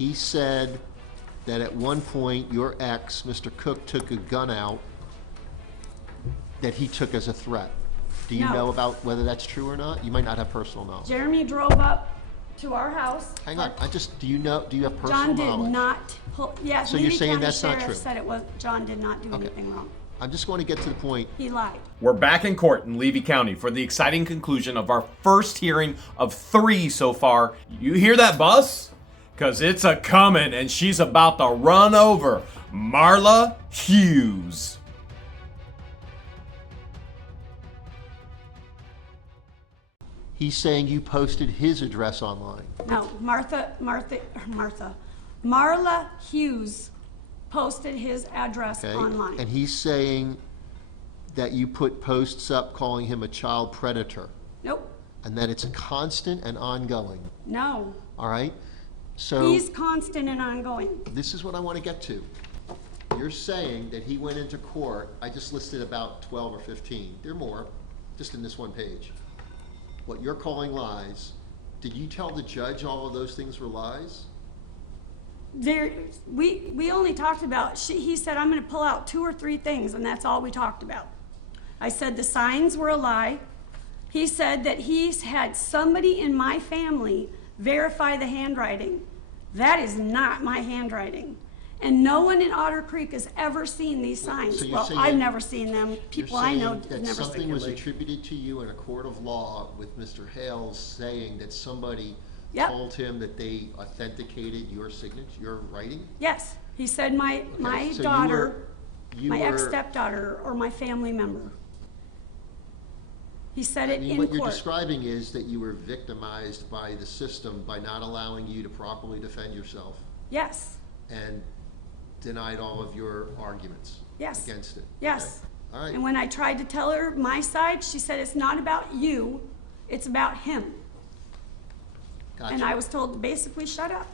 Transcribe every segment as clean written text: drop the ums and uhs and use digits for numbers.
He said that at one point your ex, Mr. Cook, took a gun out that he took as a threat. Do you know about whether that's true or not? You might not have personal knowledge. Jeremy drove up to our house. Hang on, do you have personal knowledge? John did not pull, yes, So you're Levy saying County that's not true? Sheriff said it was, John did not do anything wrong. I just want to get to the point. He lied. We're back in court in Levy County for the exciting conclusion of our first hearing of 3 so far. You hear that bus? Because it's a coming and she's about to run over Marla Hughes. He's saying you posted his address online. No, Marla Hughes posted his address online. And he's saying that you put posts up calling him a child predator. Nope. And that it's constant and ongoing. No. All right? So He's constant and ongoing. this is what I want to get to. You're saying that he went into court. I just listed about 12 or 15. There are more, just in this one page. What you're calling lies. Did you tell the judge all of those things were lies? We only talked about, he said, I'm going to pull out 2 or 3 things, and that's all we talked about. I said the signs were a lie. He said that he's had somebody in my family verify the handwriting. That is not my handwriting. And no one in Otter Creek has ever seen these signs. So you're Well, saying I've that- never seen them. People You're I know saying have that never something seen was them. attributed to you in a court of law with Mr. Hales saying that somebody Yep. told him that they authenticated your signature, your writing? Yes, he said my so daughter, you my were- ex-stepdaughter, or my family member. He said it in what you're court. describing is that you were victimized by the system by not allowing you to properly defend yourself Yes, and denied all of your arguments yes. against it. Yes. Okay. All right. And when I tried to tell her my side, she said, it's not about you, it's about him. Gotcha. And I was told to basically shut up.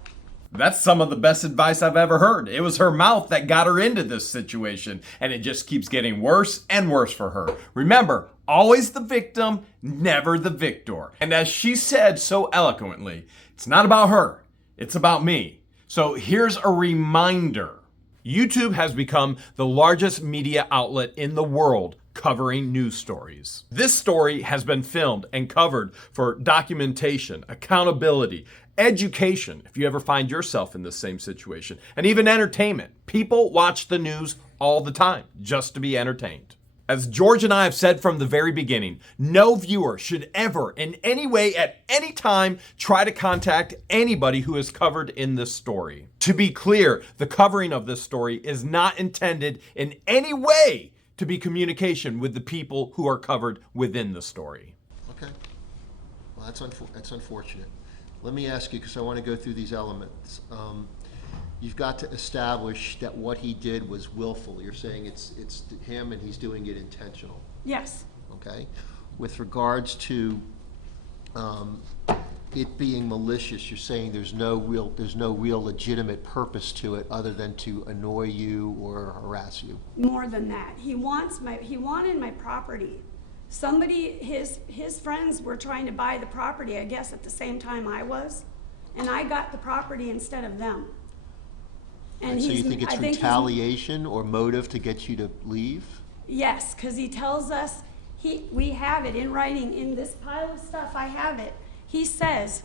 That's some of the best advice I've ever heard. It was her mouth that got her into this situation, and it just keeps getting worse and worse for her. Remember, always the victim, never the victor. And as she said so eloquently, it's not about her, it's about me. So here's a reminder. YouTube has become the largest media outlet in the world covering news stories. This story has been filmed and covered for documentation, accountability, education, if you ever find yourself in the same situation, and even entertainment. People watch the news all the time just to be entertained. As George and I have said from the very beginning, no viewer should ever, in any way, at any time, try to contact anybody who is covered in this story. To be clear, the covering of this story is not intended in any way to be communication with the people who are covered within the story. Okay. Well, that's unfortunate. Let me ask you, because I want to go through these elements. You've got to establish that what he did was willful. You're saying it's him and he's doing it intentional. Yes. Okay. With regards to it being malicious, you're saying there's no real legitimate purpose to it other than to annoy you or harass you. More than that. He wanted my property. Somebody, his friends were trying to buy the property, I guess, at the same time I was, and I got the property instead of them. And so you think it's retaliation or motive to get you to leave? Yes, because he tells us, we have it in writing in this pile of stuff, I have it. He says,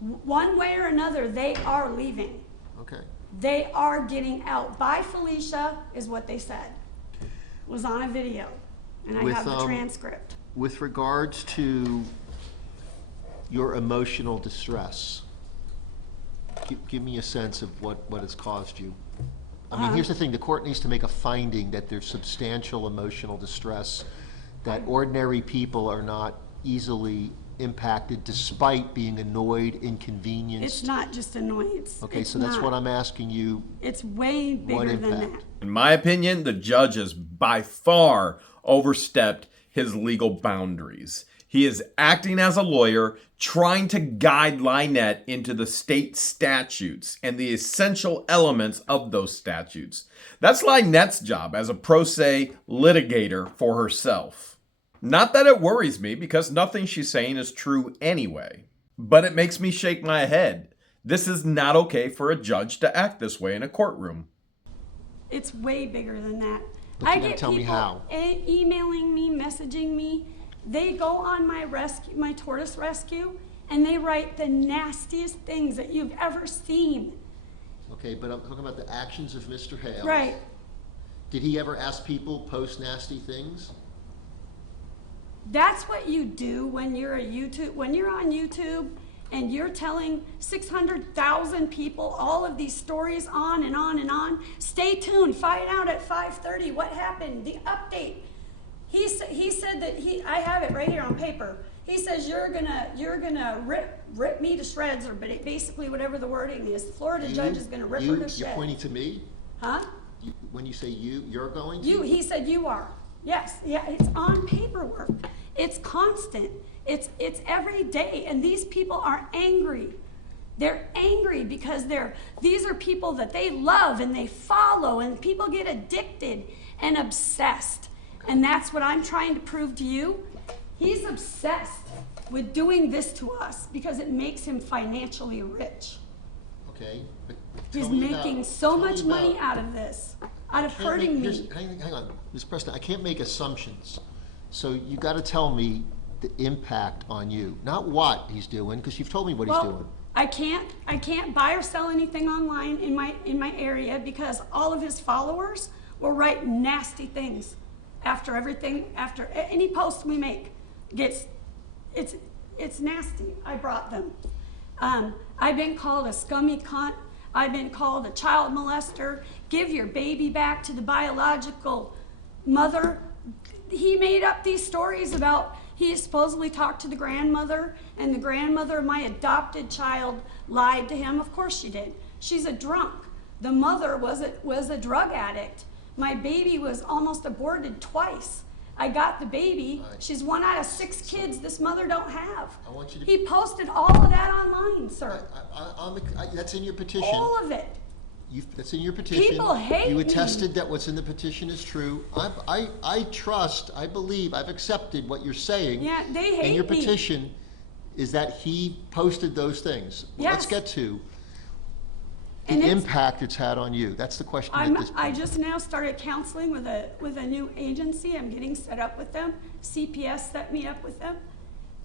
one way or another, they are leaving. Okay. They are getting out. Bye, Felicia, is what they said. It was on a video, and I have the transcript. With regards to your emotional distress, give me a sense of what has caused you. I mean, here's the thing. The court needs to make a finding that there's substantial emotional distress, that ordinary people are not easily impacted despite being annoyed, inconvenienced. It's not just annoyance. Okay, It's so that's not. what I'm asking you. It's way bigger than that. In my opinion, the judge has by far overstepped his legal boundaries. He is acting as a lawyer, trying to guide LIEnette into the state statutes and the essential elements of those statutes. That's LIEnette's job as a pro se litigator for herself. Not that it worries me, because nothing she's saying is true anyway. But it makes me shake my head. This is not okay for a judge to act this way in a courtroom. It's way bigger than that. But you gotta tell me how. Emailing me, messaging me. They go on my tortoise rescue, and they write the nastiest things that you've ever seen. Okay, but I'm talking about the actions of Mr. Hales. Right. Did he ever ask people post nasty things? That's what you do when you're on YouTube and you're telling 600,000 people all of these stories on and on and on. Stay tuned. Find out at 5:30 what happened. The update. He said that I have it right here on paper. He says you're gonna rip me to shreds, or basically whatever the wording is. The Florida judge is gonna rip her to shreds. You're pointing to me? Huh? When you say you're going to? He said you are. Yes, yeah, it's on paperwork. It's constant. It's every day, and these people are angry. They're angry because these are people that they love and they follow, and people get addicted and obsessed. And that's what I'm trying to prove to you. He's obsessed with doing this to us because it makes him financially rich. Okay. But He's making so much money out of this, out of hurting me. Hang on, Ms. Preston, I can't make assumptions. So you gotta tell me the impact on you, not what he's doing, because you've told me what he's doing. I can't buy or sell anything online in my area because all of his followers will write nasty things after any post we make it's nasty. I brought them. I've been called a scummy cunt. I've been called a child molester. Give your baby back to the biological mother. He made up these stories about he supposedly talked to the grandmother, and the grandmother of my adopted child lied to him. Of course she did. She's a drunk. The mother was a drug addict. My baby was almost aborted twice. I got the baby. Right. She's one out of 6 kids this mother don't have. I want you to. He posted all of that online, sir. That's in your petition. All of it. That's in your petition. People hate You me. attested that what's in the petition is true. I trust, I believe, I've accepted what you're saying. Yeah, they hate in your me. petition is that he posted those things. Well, let's Yes. get to the And it's- impact it's had on you. That's the question at this point. I just now started counseling with a new agency. I'm getting set up with them. CPS set me up with them,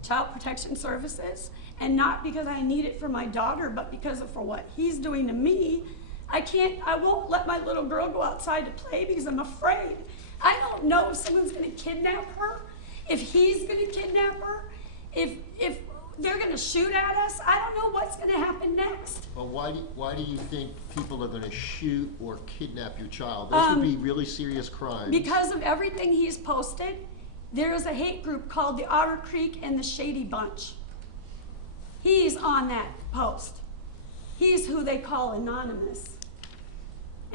Child Protection Services, and not because I need it for my daughter, but because of for what he's doing to me. I won't let my little girl go outside to play because I'm afraid. I don't know if someone's gonna kidnap her, if he's gonna kidnap her, if they're gonna shoot at us. I don't know what's gonna happen next. Well, why do you think people are going to shoot or kidnap your child? Those would be really serious crimes. Because of everything he's posted, there is a hate group called the Otter Creek and the Shady Bunch. He's on that post. He's who they call anonymous.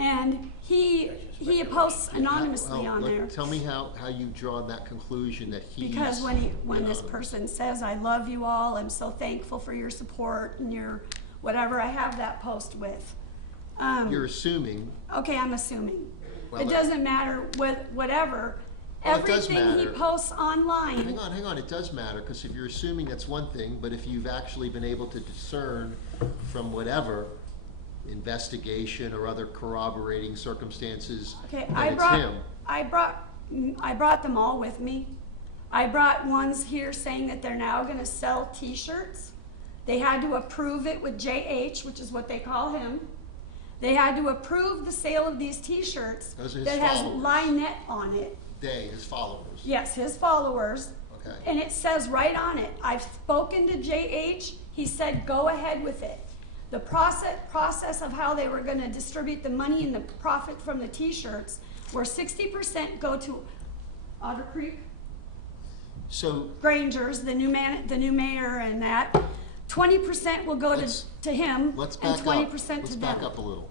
And he posts anonymously on there. Tell me how you've drawn that conclusion that he's... Because when this person says, I love you all, I'm so thankful for your support and your whatever, I have that post with. You're assuming... Okay, I'm assuming. Well, it doesn't matter whatever. Well, it does Everything he matter. posts online. Hang on, it does matter, because if you're assuming that's one thing, but if you've actually been able to discern from whatever investigation or other corroborating circumstances Okay, that it's him. I brought them all with me. I brought ones here saying that they're now gonna sell t-shirts. They had to approve it with JH, which is what they call him. They had to approve the sale of these t-shirts Those are his that has followers. LIEnette on it. His followers. Yes, his followers. Okay. And it says right on it, I've spoken to JH, he said go ahead with it. The process of how they were gonna distribute the money and the profit from the t-shirts where 60% go to Otter Creek, So, Granger's, the new mayor and that. 20% will go to him let's and back 20% up. to them. Let's back up a little.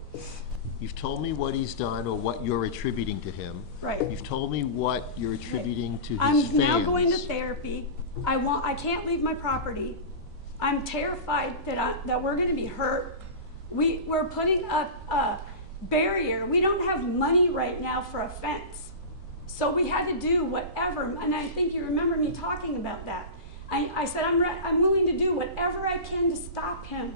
You've told me what he's done or what you're attributing to him. Right. You've told me what you're attributing to his I'm fans. now going to therapy. I can't leave my property. I'm terrified that we're gonna be hurt. We're putting up a barrier. We don't have money right now for a fence. So we had to do whatever, and I think you remember me talking about that. I said I'm willing to do whatever I can to stop him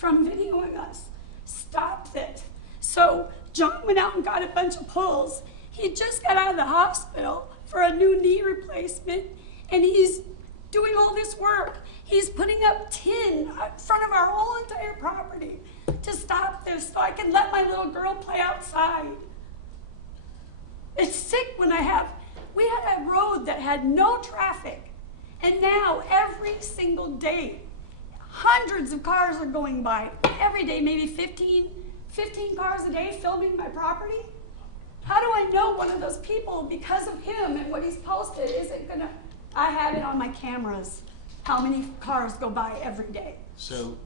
from videoing us. Stop it. So John went out and got a bunch of pulls. He just got out of the hospital for a new knee replacement, and he's doing all this work. He's putting up tin in front of our whole entire property to stop this so I can let my little girl play outside. It's sick when we had a road that had no traffic, and now every single day, hundreds of cars are going by. Every day, maybe 15 cars a day filming my property. How do I know one of those people, because of him and what he's posted, isn't gonna, I have it on my cameras, how many cars go by every day. So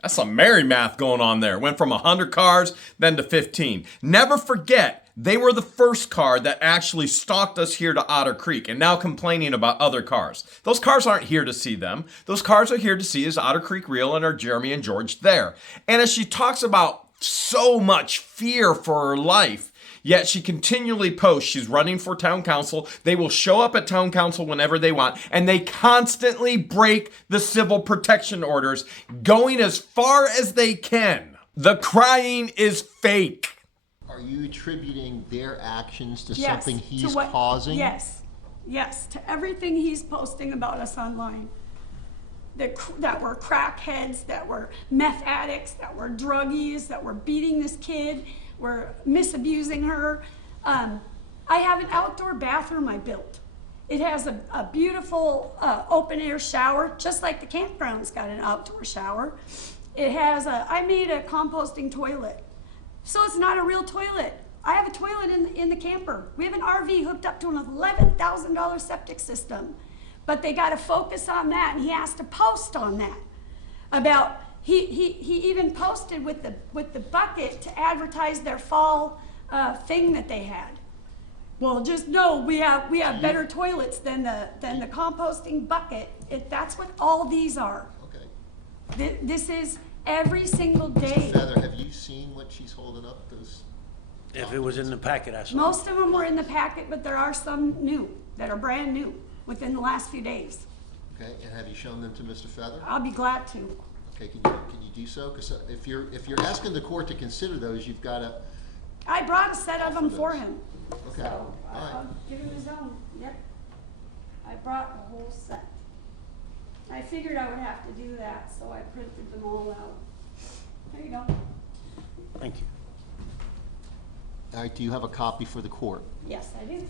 That's some merry math going on there. Went from 100 cars, then to 15. Never forget, they were the first car that actually stalked us here to Otter Creek and now complaining about other cars. Those cars aren't here to see them. Those cars are here to see is Otter Creek real and are Jeremy and George there. And as she talks about so much fear for her life, yet she continually posts, she's running for town council. They will show up at town council whenever they want, and they constantly break the civil protection orders, going as far as they can. The crying is fake. are you attributing their actions to Yes, something to he's what- causing? Yes, to everything he's posting about us online. That were crackheads, that were meth addicts, that were druggies, that were beating this kid, were misabusing her. I have an outdoor bathroom I built. It has a beautiful open air shower, just like the campground's got an outdoor shower. It has I made a composting toilet. So it's not a real toilet. I have a toilet in the camper. We have an RV hooked up to an $11,000 septic system. But they got to focus on that, and he has to post on that. About he even posted with the bucket to advertise their fall thing that they had. Well, just know we have better toilets than the composting bucket. That's what all these are. Okay. This is every single day. Feather, have you seen what she's holding up? Those. If it was in the packet, I saw. Most of them were in the packet, but there are some new that are brand new within the last few days. Okay, and have you shown them to Mr. Feather? I'll be glad to. Okay, can you do so? Because if you're asking the court to consider those, you've got to. I brought a set of them for him. Okay. So All right. I'll give him his own. Yep. I brought the whole set. I figured I would have to do that, so I printed them all out. There you go. Thank you. All right. Do you have a copy for the court? Yes, I do.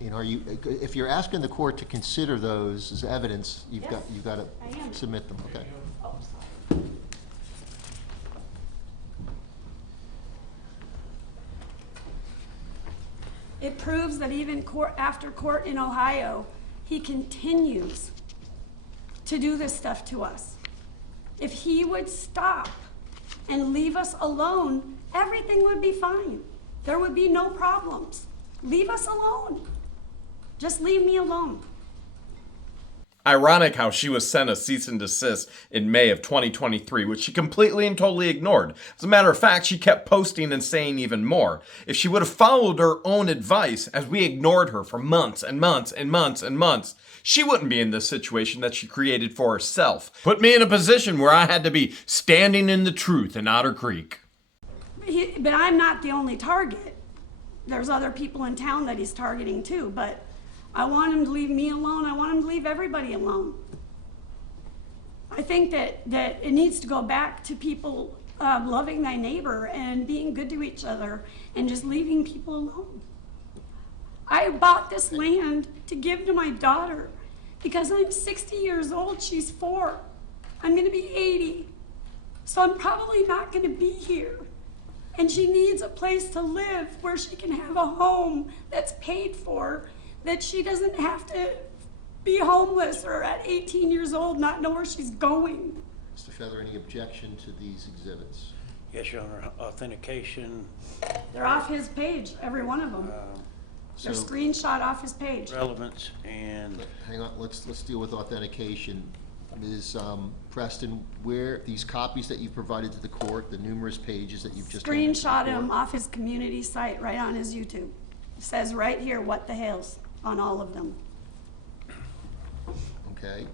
And are you? If you're asking the court to consider those as evidence, you've Yes, got to I am. submit them. Okay. Oh, sorry. It proves that even after court in Ohio, he continues to do this stuff to us. If he would stop and leave us alone, everything would be fine. There would be no problems. Leave us alone. Just leave me alone. Ironic how she was sent a cease and desist in May of 2023, which she completely and totally ignored. As a matter of fact, she kept posting and saying even more. If she would have followed her own advice, as we ignored her for months and months and months and months, she wouldn't be in the situation that she created for herself. Put me in a position where I had to be standing in the truth in Otter Creek. But I'm not the only target. There's other people in town that he's targeting too, but I want him to leave me alone. I want him to leave everybody alone. I think that it needs to go back to people loving thy neighbor and being good to each other and just leaving people alone. I bought this land to give to my daughter because I'm 60 years old, she's 4. I'm gonna be 80, so I'm probably not gonna be here. And she needs a place to live where she can have a home that's paid for, that she doesn't have to be homeless or at 18 years old not know where she's going. Mr. Feather, any objection to these exhibits? Yes, Your Honor, authentication, They're off his page, every one of them. They're So- screenshot off his page. relevance, and Hang on, let's deal with authentication. Ms. Preston, where these copies that you've provided to the court, the numerous pages that you've just handed to the Screenshot court- him off his community site right on his YouTube. It says right here, what the hell's on all of them. Okay.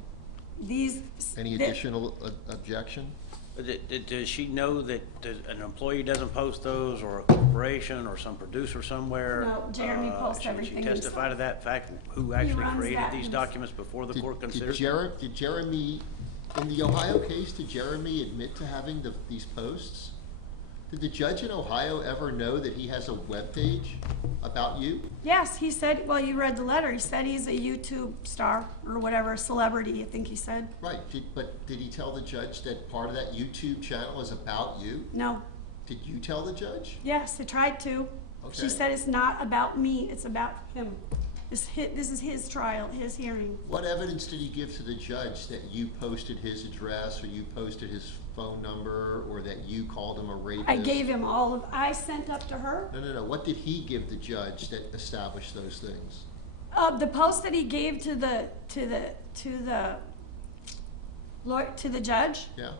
These. Any th- additional objection? Does she know that an employee doesn't post those, or a corporation, or some producer somewhere? No, Jeremy posts Should everything she testify himself. to that fact, who actually runs created that these himself. documents before the court considers? Did Jeremy, in the Ohio case, did Jeremy admit to having these posts? Did the judge in Ohio ever know that he has a webpage about you? Yes, he said, well, you read the letter, he said he's a YouTube star or whatever, celebrity, I think he said. Right, but did he tell the judge that part of that YouTube channel is about you? No, Did you tell the judge? yes, I tried to. Okay. She said it's not about me, it's about him. This is his trial, his hearing. What evidence did he give to the judge that you posted his address, or you posted his phone number, or that you called him a rapist? I gave him I sent up to her. No. What did he give the judge that established those things? The post that he gave to the judge Yeah?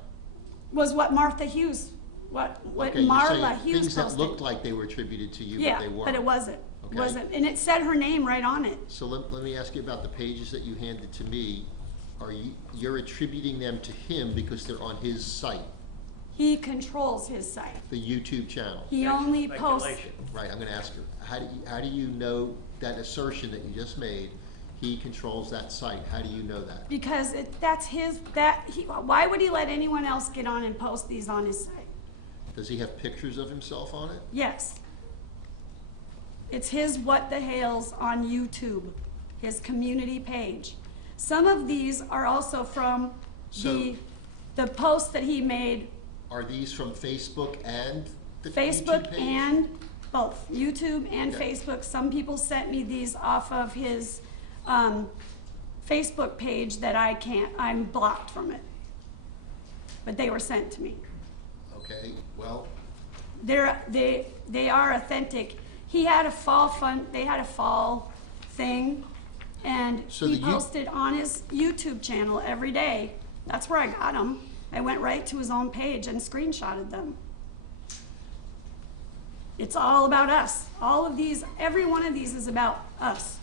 was what Martha Hughes, what Okay, you're Marla saying Hughes things that posted. looked like they were attributed to you, Yeah, but they weren't. but it wasn't. Okay. Wasn't, and it said her name right on it. So let me ask you about the pages that you handed to me. You're attributing them to him because they're on his site, He controls his site. the YouTube channel? He only posts. Speculation. Right, I'm gonna ask you, how do you know that assertion that you just made, he controls that site? How do you know that? Because why would he let anyone else get on and post these on his site? Does he have pictures of himself on it? Yes. It's his What the Hales on YouTube, his community page. Some of these are also from the posts that he made, Are these from Facebook and the Facebook YouTube page? and both, YouTube and Okay. Facebook. Some people sent me these off of his Facebook page that I'm blocked from it. But they were sent to me. Okay, well, They are authentic. They had a fall thing, and So he the posted on his YouTube channel every day. That's where I got them. I went right to his own page and screenshotted them. It's all about us. All of these, every one of these is about us.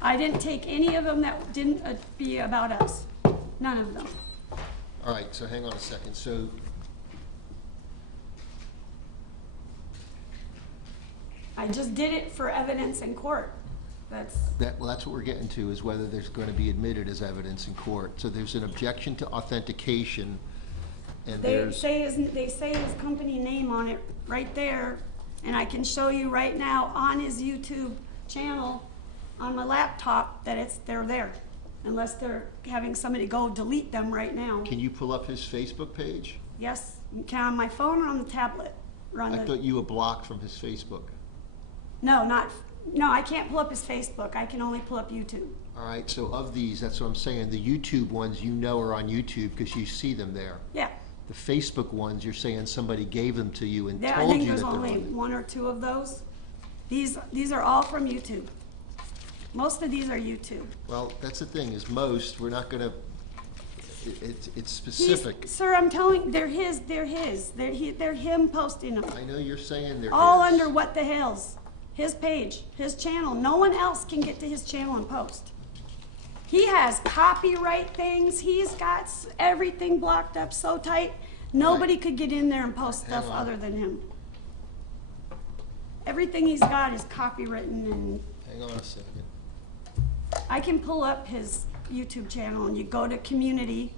I didn't take any of them that didn't be about us. None of them. all right, so hang on a second. So I just did it for evidence in court. That's that's what we're getting to, is whether there's going to be admitted as evidence in court. So there's an objection to authentication, and they say his company name on it right there, and I can show you right now on his YouTube channel on my laptop that they're there, unless they're having somebody go delete them right now. Can you pull up his Facebook page? Yes, can on my phone or on the tablet? Or on I the, thought you were blocked from his Facebook. no, I can't pull up his Facebook. I can only pull up YouTube. All right, so of these, that's what I'm saying, the YouTube ones you know are on YouTube because you see them there. Yeah. The Facebook ones, you're saying somebody gave them to you and I told think you there's that they're only on. one or two of those. These are all from YouTube. Most of these are YouTube. Well, that's the thing, is most, we're not gonna, it's specific. Sir, I'm telling, they're his. They're him posting them. I know you're saying they're All his. under What the Hales. His page, his channel. No one else can get to his channel and post. He has copyright things. He's got everything blocked up so tight, nobody could get in there and post stuff Hang on. other than him. Everything he's got is copywritten, and Hang on a second. I can pull up his YouTube channel, and you go to community,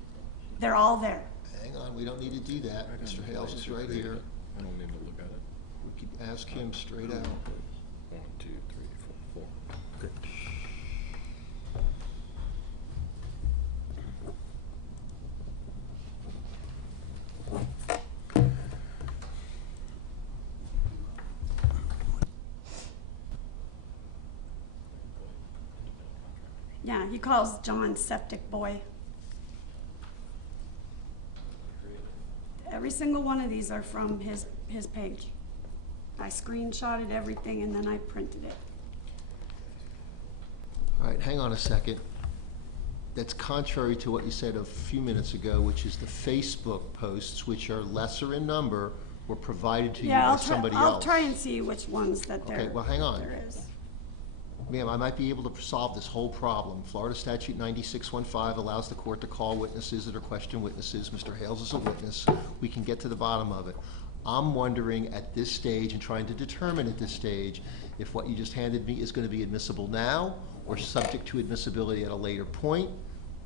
they're all there. Hang on, we don't need to do that. Mr. Hales is right here. I don't need to look at it. We could ask him straight out. 1, 2, 3, 4, 4. Good. Yeah, he calls John Septic Boy. Every single one of these are from his page. I screenshotted everything and then I printed it. All right, hang on a second. That's contrary to what you said a few minutes ago, which is the Facebook posts, which are lesser in number, were provided to you Yeah, by somebody else. I'll try and see which ones that there. Okay, well, hang on. There is. Ma'am, I might be able to solve this whole problem. Florida Statute 9615 allows the court to call witnesses that are question witnesses. Mr. Hales is a witness. We can get to the bottom of it. I'm wondering at this stage and trying to determine at this stage if what you just handed me is going to be admissible now or subject to admissibility at a later point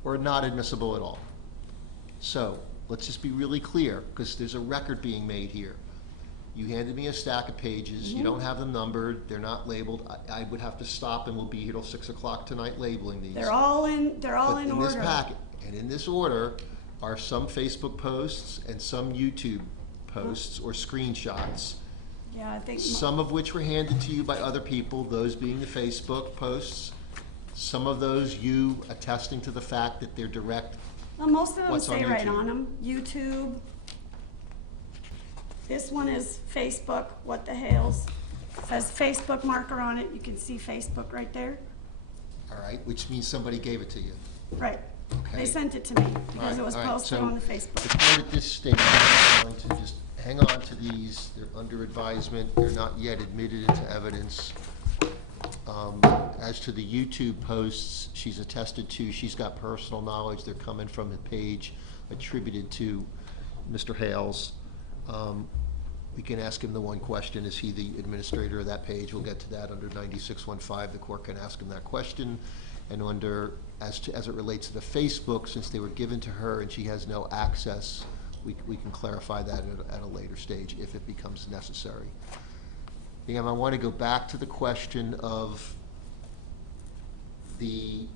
or not admissible at all. So let's just be really clear, because there's a record being made here. You handed me a stack of pages. You don't have them numbered. They're not labeled. I would have to stop, and we'll be here till 6 o'clock tonight labeling these. They're all in But order. in this packet, and in this order, are some Facebook posts and some YouTube posts or screenshots, Yeah, I think. some of which were handed to you by other people, those being the Facebook posts, some of those you attesting to the fact that they're direct. Well, most of them What's on say right YouTube? on them, YouTube. This one is Facebook, what the Hales. Says Facebook marker on it. You can see Facebook right there. All right, which means somebody gave it to you. Right. Okay. They sent it to me because it was All right, posted so on the Facebook. The court at this stage is going to just hang on to these. They're under advisement. They're not yet admitted into evidence. As to the YouTube posts, she's attested to, she's got personal knowledge. They're coming from a page attributed to Mr. Hales. We can ask him the one question, is he the administrator of that page? We'll get to that under 9615. The court can ask him that question. And under, as it relates to the Facebook, since they were given to her and she has no access, we can clarify that at a later stage if it becomes necessary. Again, I want to go back to the question of the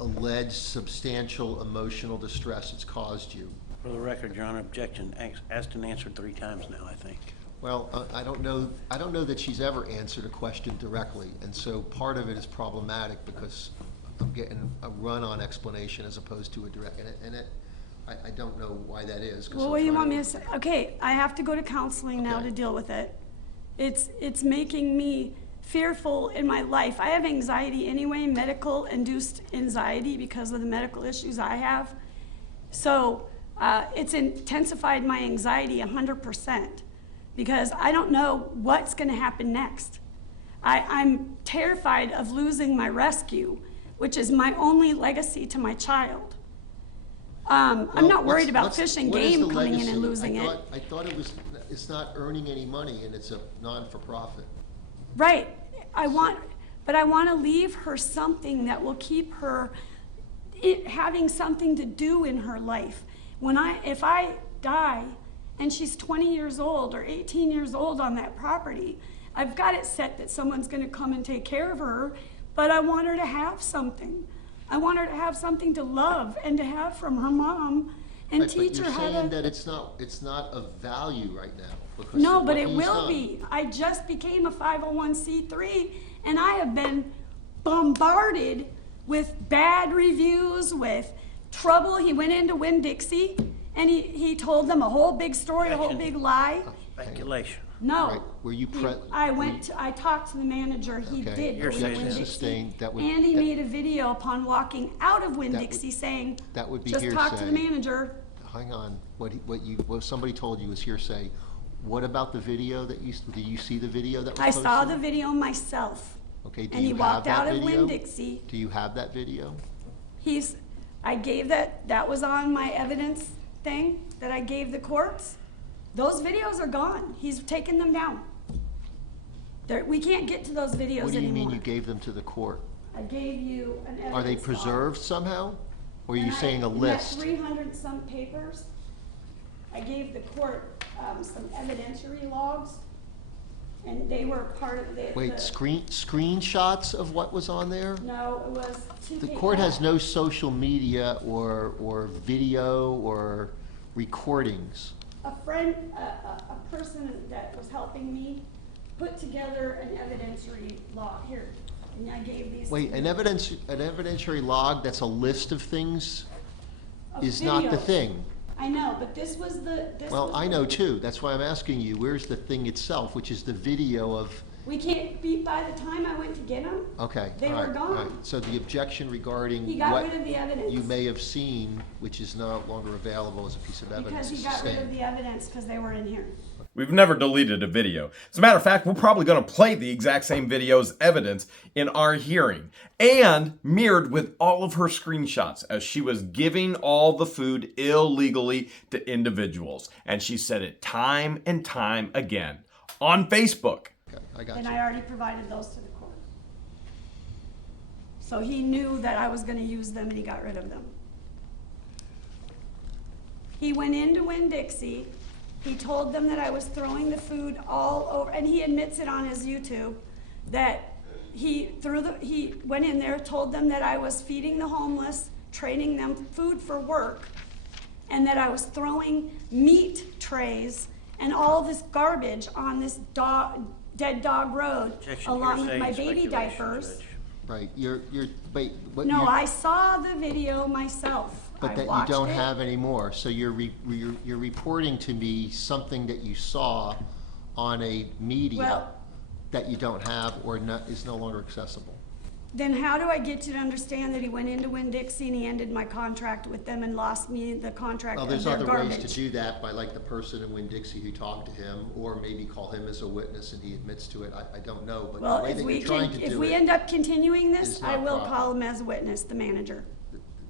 alleged substantial emotional distress it's caused you. For the record, Your Honor, objection asked and answered 3 times now, I think. Well, I don't know that she's ever answered a question directly, and so part of it is problematic because I'm getting a run-on explanation as opposed to a direct, I don't know why that is. 'Cause Well, I'm what do you trying want me to say? Okay, I have to go to counseling now Okay. to deal with it. It's making me fearful in my life. I have anxiety anyway, medical-induced anxiety because of the medical issues I have. So it's intensified my anxiety 100% because I don't know what's going to happen next. I'm terrified of losing my rescue, which is my only legacy to my child. I'm not worried about Fish and what is Game the coming in legacy? and losing it. I thought it's not earning any money and it's a non-for-profit. Right. But I want to leave her something that will keep her having something to do in her life. If I die and she's 20 years old or 18 years old on that property, I've got it set that someone's going to come and take care of her, but I want her to have something. I want her to have something to love and to have from her mom and Right, teach her how But you're saying to. that it's not of value right now. Because No, of but what it he's will done. be. I just became a 501c3 and I have been bombarded with bad reviews, with trouble. He went into Winn-Dixie and he told them a whole big story, a whole big lie. Speculation. No. Right. Were you I talked to the manager. He Okay. did go You're to saying Objection Winn-Dixie. sustained. That would- And he that- made a video upon walking out of Winn-Dixie saying, that would be just talk to the hearsay. manager. Hang on, what somebody told you was hearsay. What about the video did you see the video that was I posted? saw the video myself. Okay, do And he you walked have out that of video? Winn-Dixie. Do you have that video? I gave that was on my evidence thing that I gave the courts. Those videos are gone. He's taken them down. We can't get to those videos anymore. What do you mean you gave them to the court? I gave you an evidence Are they log. preserved somehow? Or are you And saying a in that list? 300 some papers, I gave the court some evidentiary logs, and they were part of the. Wait, screenshots of what was on there? No, it was. The court has no social media or video or recordings. A friend, a person that was helping me put together an evidentiary log here, and I gave these. Wait, to an you. evidentiary log that's a list of things Of is not the videos. thing. I know, but this was the. Well, I know too. That's why I'm asking you, where's the thing itself, which is the video of, We can't be, by the time I went to get them, okay. They all were right, gone. all right. So the objection regarding he got what rid of the evidence. you may have seen, which is no longer available as a piece of evidence, Because he is got rid of sustained. the evidence because they were in here. We've never deleted a video. As a matter of fact, we're probably going to play the exact same video as evidence in our hearing, and mirrored with all of her screenshots as she was giving all the food illegally to individuals. And she said it time and time again on Facebook. Okay, I got And you. I already provided those to the court. So he knew that I was gonna use them and he got rid of them. He went into Winn-Dixie, he told them that I was throwing the food all over, and he admits it on his YouTube, that he went in there, told them that I was feeding the homeless, trading them food for work, and that I was throwing meat trays and all this garbage on this dead dog road, Objection, along with hearsay, my baby speculation, diapers. Judge. Right, wait, but No, you're- I saw the video myself. But I that you watched don't it. have anymore, so you're reporting to me something that you saw on a media Well- that you don't have or is no longer accessible. Then how do I get you to understand that he went into Winn-Dixie and he ended my contract with them and lost me the contract Well, of there's their other garbage? ways to do that by like the person in Winn-Dixie who talked to him, or maybe call him as a witness and he admits to it, I don't know, but Well, the way if that we you're trying can, to if do we it. end up continuing this, is I not will proper. call him as a witness, the manager.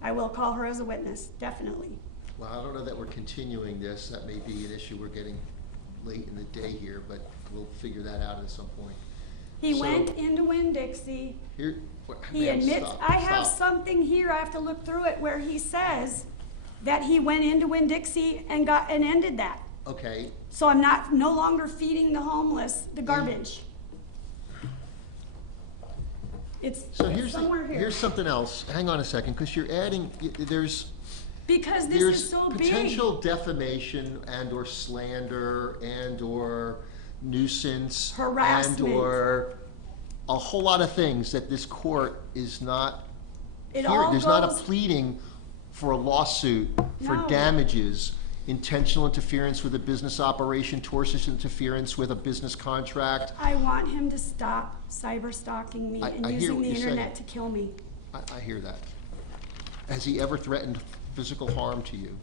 I will call her as a witness, definitely. Well, I don't know that we're continuing this, that may be an issue, we're getting late in the day here, but we'll figure that out at some point. He So- went into Winn-Dixie. Here, He ma'am, admits, stop, I have stop. something here, I have to look through it, where he says that he went into Winn-Dixie and ended that. Okay, So I'm no longer feeding the homeless the garbage. It's so it's somewhere here. here's something else, hang on a second, because you're adding, there's Because this there's is so big. potential defamation and or slander and or nuisance Harassment. and or a whole lot of things that this court is not It hearing. all There's not a goes- pleading for a lawsuit for No. damages, intentional interference with a business operation, tortious interference with a business contract. I want him to stop cyber stalking me and I hear using what the you're saying. internet to kill me. I hear that. Has he ever threatened physical harm to you?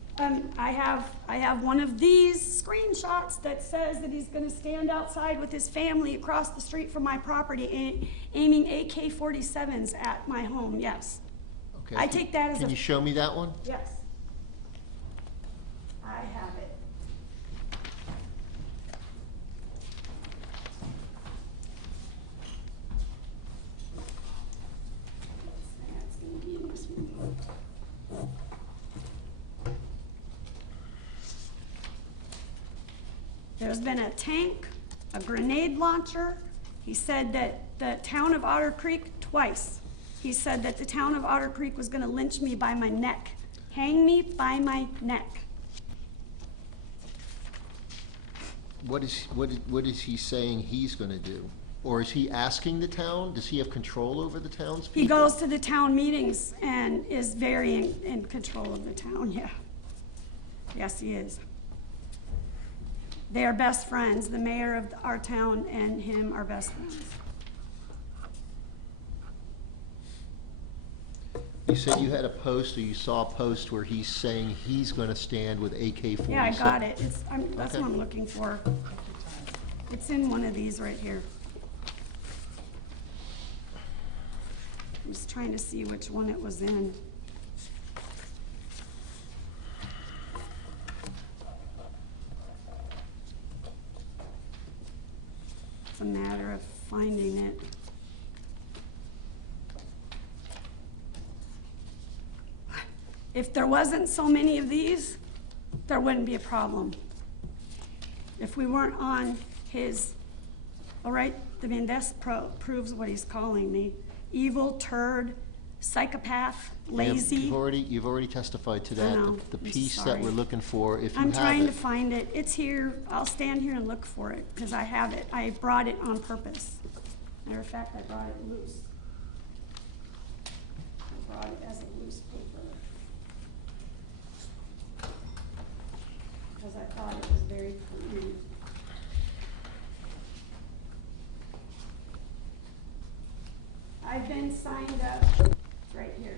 I have one of these screenshots that says that he's gonna stand outside with his family across the street from my property, aiming AK-47s at my home, yes. Okay. I take that as Can a- you show me that one? Yes. I have it. That's gonna be in this one. There's been a tank, a grenade launcher. He said that the town of Otter Creek, twice, he said that the town of Otter Creek was gonna lynch me by my neck, hang me by my neck. What is he saying he's gonna do? Or is he asking the town? Does he have control over the town's people? He goes to the town meetings and is very in control of the town, yeah. Yes, he is. They are best friends. The mayor of our town and him are best friends. You said you had a post, or you saw a post where he's saying he's gonna stand with AK-47. Yeah, I got it. That's Okay. what I'm looking for. It's in one of these right here. I'm just trying to see which one it was in. It's a matter of finding it. If there wasn't so many of these, there wouldn't be a problem. If we weren't on his, all right, I mean, that proves what he's calling me. Evil, turd, psychopath, Ma'am, lazy. You've already testified to I that. know. The I'm piece that sorry. we're looking for, if you I'm have trying to it. find it. It's here. I'll stand here and look for it, because I have it. I brought it on purpose. Matter of fact, I brought it loose. I brought it as a loose paper. Because I thought it was very clean. I've been signed up right here.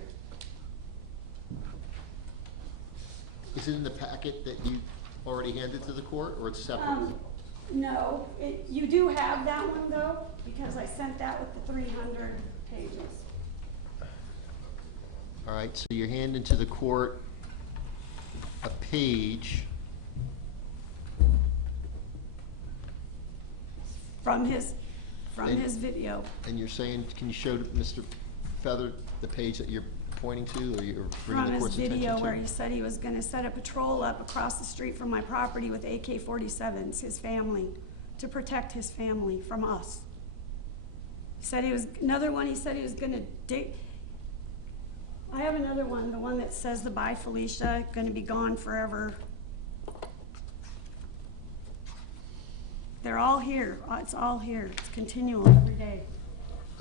Is it in the packet that you already handed to the court, or it's separate? No, you do have that one though, because I sent that with the 300 pages. All right, so you're handing to the court a page. From his video. And you're saying, can you show Mr. Feather the page that you're pointing to, or you're bringing From the his court's attention to? video where he said he was gonna set a patrol up across the street from my property with AK-47s, his family, to protect his family from us. He said he was, another one, he said he was gonna dig. I have another one, the one that says the bye Felicia, gonna be gone forever. They're all here, it's all here, it's continual every day.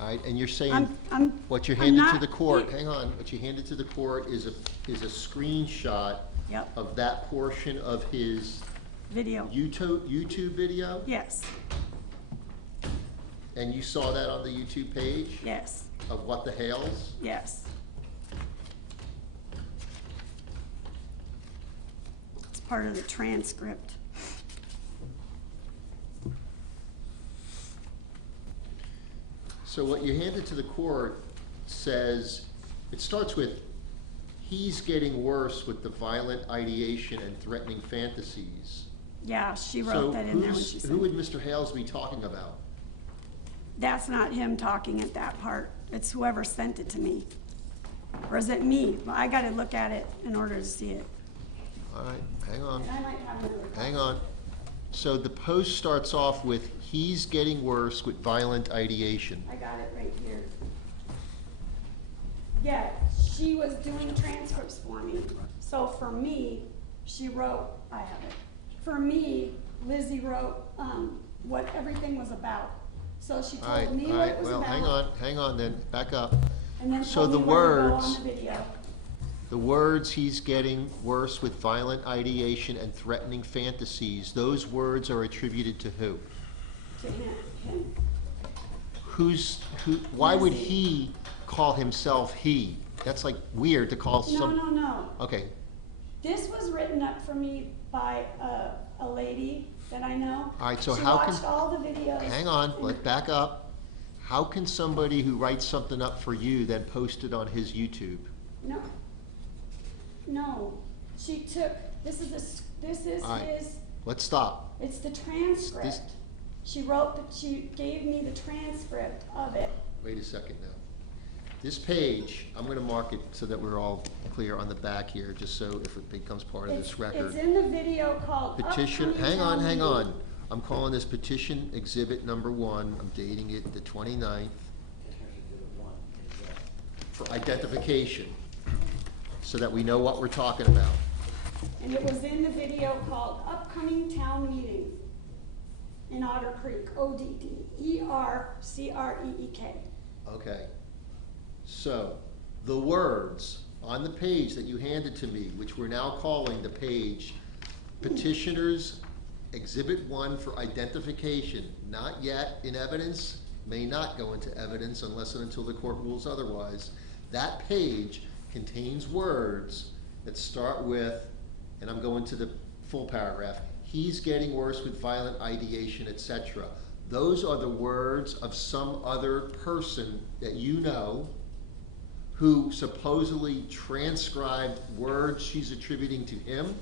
All right, and you're saying, I'm what you're I'm handed to not- the court, hang on, what you handed to the court is a screenshot Yep. of that portion of his Video, YouTube video? yes, And you saw that on the YouTube page yes, of What the Hales? yes. It's part of the transcript. So what you handed to the court says, it starts with, he's getting worse with the violent ideation and threatening fantasies. Yeah, she So wrote that in there when she who said. would Mr. Hales be talking about? That's not him talking at that part. It's whoever sent it to me. Or is it me? Well, I gotta look at it in order to see it. All right, hang on. And I might have another copy. Hang on. So the post starts off with, he's getting worse with violent ideation. I got it right here. Yeah, she was doing transcripts for me. So for me, she wrote, I have it. For me, Lizzie wrote, what everything was about. So she All right, told me all what right, it was well, about. hang on then, back up. And then So told the me where to go words- on the video. The words, he's getting worse with violent ideation and threatening fantasies, those words are attributed to who? To him. Why would Lizzie. he call himself he? That's like weird to call No, some. no. Okay, This was written up for me by a lady that I know. All right, so She how can- watched all the videos. hang on, let's back up. How can somebody who writes something up for you then post it on his YouTube? No, she took, this is All right. his, Let's stop. it's the transcript. She gave me the transcript of it. Wait a second now. This page, I'm gonna mark it so that we're all clear on the back here, just so if it becomes part of this record. It's in the video called Petition, Upcoming hang on, Town hang Meeting. on. I'm calling this petition exhibit number 1, I'm dating it the 29th, for identification, so that we know what we're talking about. And it was in the video called Upcoming Town Meeting in Otter Creek, ODDERCREEK. Okay. So, the words on the page that you handed to me, which we're now calling the page Petitioners Exhibit 1 for identification, not yet in evidence, may not go into evidence unless and until the court rules otherwise. That page contains words that start with, and I'm going to the full paragraph, he's getting worse with violent ideation, etc. Those are the words of some other person that you know who supposedly transcribed words she's attributing to him.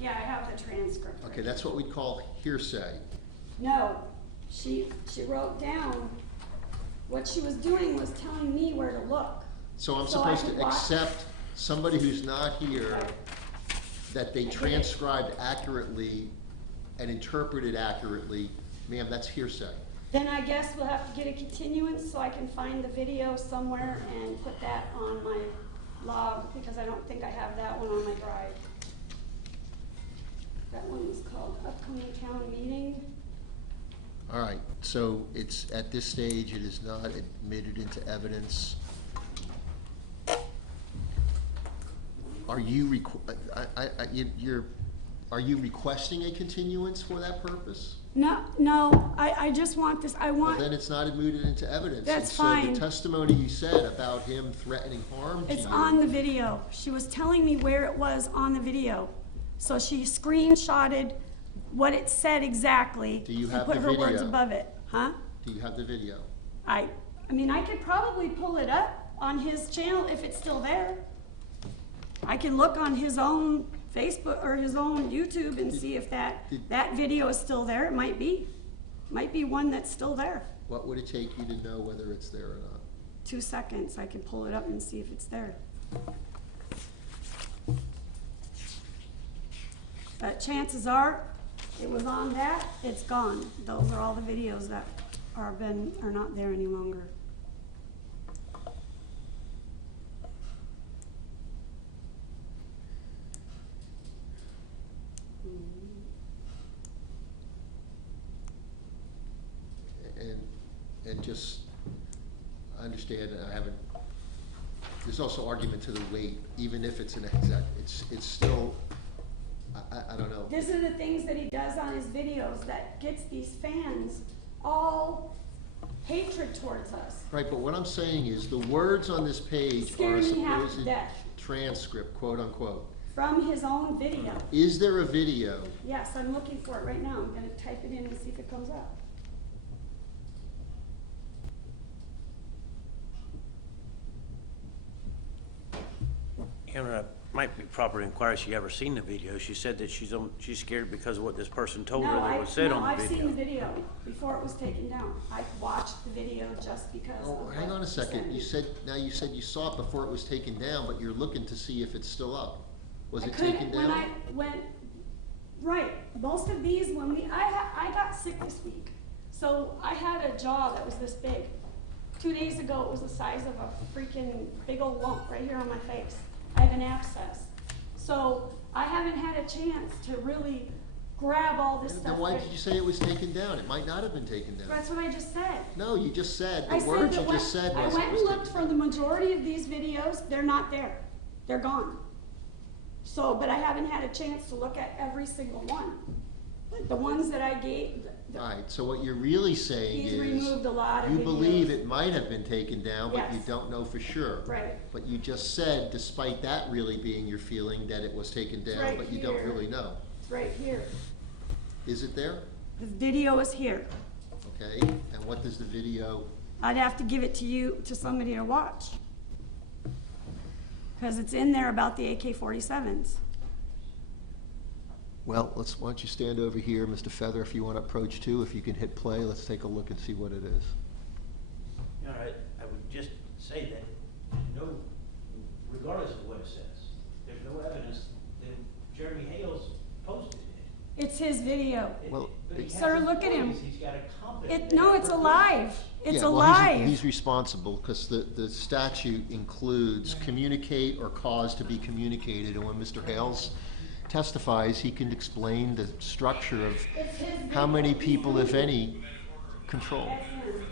Yeah, I have the transcript. Okay, that's what we'd call hearsay. No, she wrote down, what she was doing was telling me where to look. So I'm So I supposed could to watch- accept somebody who's not here, Okay. that they get it. transcribed accurately and interpreted accurately. Ma'am, that's hearsay. Then I guess we'll have to get a continuance so I can find the video somewhere and put that on my log, because I don't think I have that one on my drive. That one is called Upcoming Town Meeting. All right, so it's, at this stage, it is not admitted into evidence. Are you are you requesting a continuance for that purpose? No, I just want this, I Well, want, then it's not admitted into evidence. That's And so fine. the testimony you said about him threatening harm to you. it's on the video. She was telling me where it was on the video. So she screenshotted what it said exactly. Do you and have put the her words video? above it, huh? Do you have the video? I mean, I could probably pull it up on his channel if it's still there. I can look on his own Facebook or his own YouTube and see if that video is still there. It might be one that's still there. What would it take you to know whether it's there or not? 2 seconds, I can pull it up and see if it's there. But chances are, it was on that, it's gone. Those are all the videos that are not there any longer. And just, I understand, and I haven't, there's also argument to the weight, even if it's an exact, it's still, I don't know. These are the things that he does on his videos that gets these fans all hatred towards us. Right, but what I'm saying is, the words on this page Scare are a me half to supposed death. transcript, quote unquote. From his own video. Is there a video? Yes, I'm looking for it right now. I'm gonna type it in and see if it comes up. You know, it might be proper to inquire if she ever seen the video. She said that she's scared because of what this person told her that was said on the I've seen the video. video before it was taken down. I watched the video just because. Oh, of hang what on a he second, said. you said you saw it before it was taken down, but you're looking to see if it's still up. Was I it couldn't- taken when down? Right, most of these, I got sick this week, so I had a jaw that was this big. 2 days ago, it was the size of a freaking big old lump right here on my face. I have an abscess. So I haven't had a chance to really grab all this stuff. Then why did you say it was taken down? It might not have been taken down. That's what I just said. No, you just said, I the said words that you just said I was went it and was looked taken for the majority of these videos, they're not there. They're gone. So, but I haven't had a chance to look at every single one. The ones that I gave, Alright, so what you're really saying he's is, removed a lot of you believe videos. it might have been taken down, but you Yes. don't know for sure. Right. But you just said, despite that really being your feeling, that it was taken down, right but you don't here. really know. It's right here. Is it there? The video is here. Okay, and what does the video, I'd have to give it to you, to somebody to watch. Cause it's in there about the AK-47s. well, why don't you stand over here, Mr. Feather, if you want to approach too, if you can hit play, let's take a look and see what it is. All right, I would just say that, regardless of what it says, there's no evidence that Jeremy Hales posted it. It's his video. Well, But he Sir, has look at him. employees, he's got a company. No, it's alive. It's Yeah, well, alive. he's responsible, because the statute includes communicate or cause to be communicated, and when Mr. Hales testifies, he can explain the structure of It's his how many video. people, if any, control. That's him. Sorry.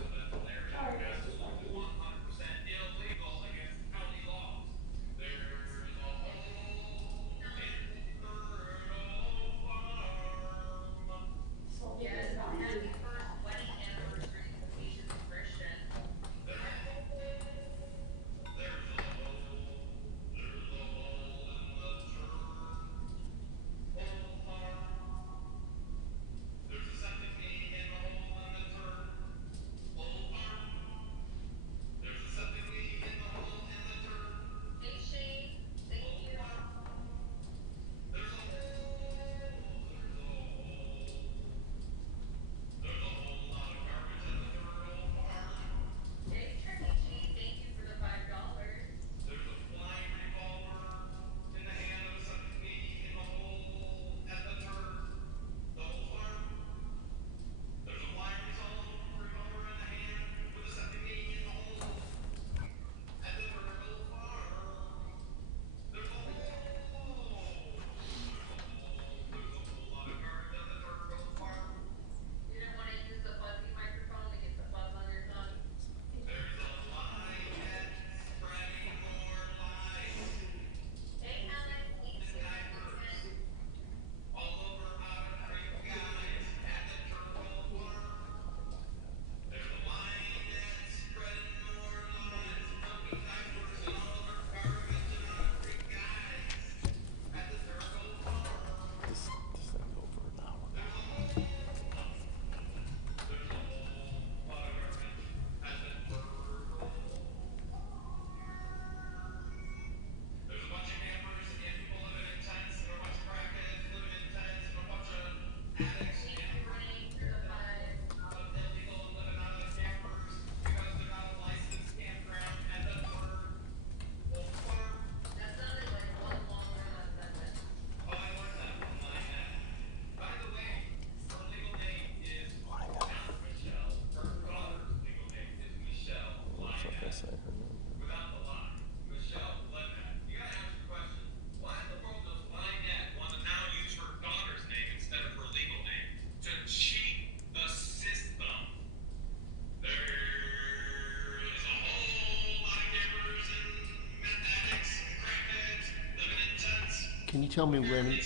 can you tell me when,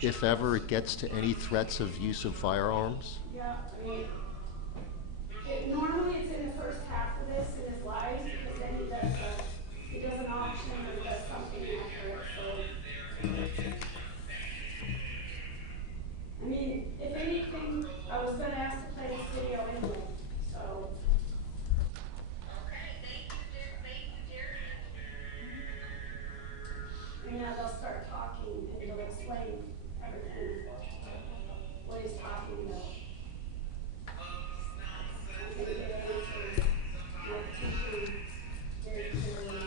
if ever, it gets to any threats of use of firearms? Yeah, I mean, normally it's in the first half of this in his life, because then he does an auction or he does something after it, so. I mean, if anything, I was gonna ask to play this video anyway, so. And now they'll start talking and they'll explain everything, what he's talking about. I'm gonna get answers, like, teaching very clearly.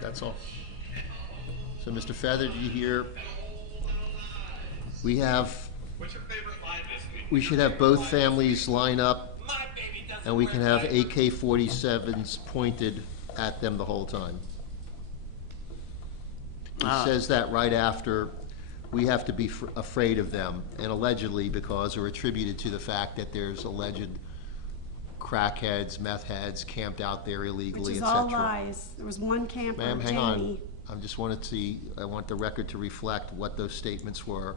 That's all. So, Mr. Feather, do you hear? We should have both families line up, and we can have AK-47s pointed at them the whole time. He says that right after, we have to be afraid of them, and allegedly because, or attributed to the fact that there's alleged crackheads, meth heads camped out there illegally, Which is etc. all lies. There was one camper, Ma'am, hang on. Jamie. I want the record to reflect what those statements were.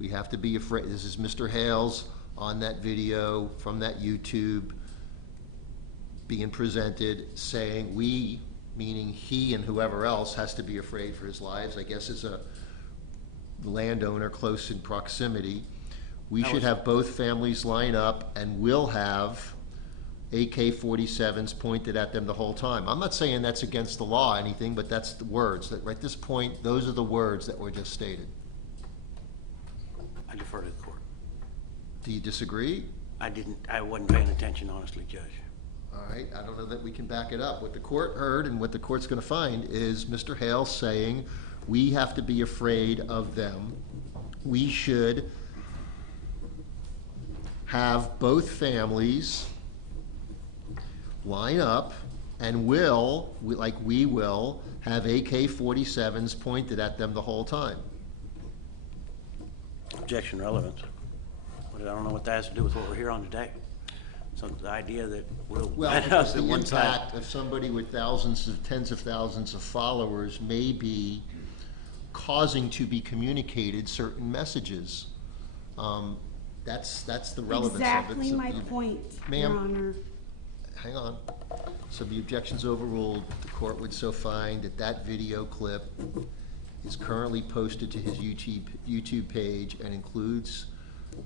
We have to be afraid. This is Mr. Hales on that video from that YouTube being presented saying we, meaning he and whoever else, has to be afraid for his lives. I guess as a landowner close in proximity. We should have both families line up and we'll have AK-47s pointed at them the whole time. I'm not saying that's against the law or anything, but that's the words. That at this point, those are the words that were just stated. I defer to the court. Do you disagree? I wasn't paying attention, honestly, Judge. All right, I don't know that we can back it up. What the court heard and what the court's gonna find is Mr. Hale saying, we have to be afraid of them. We should have both families line up and we will have AK-47s pointed at them the whole time. Objection relevance. But I don't know what that has to do with what we're here on today. So the idea that we'll. Well, because the impact of somebody with tens of thousands of followers may be causing to be communicated certain messages. That's the relevance of it. Exactly my point, Your Ma'am. Honor. Hang on. So the objection's overruled. The court would so find that that video clip is currently posted to his YouTube page and includes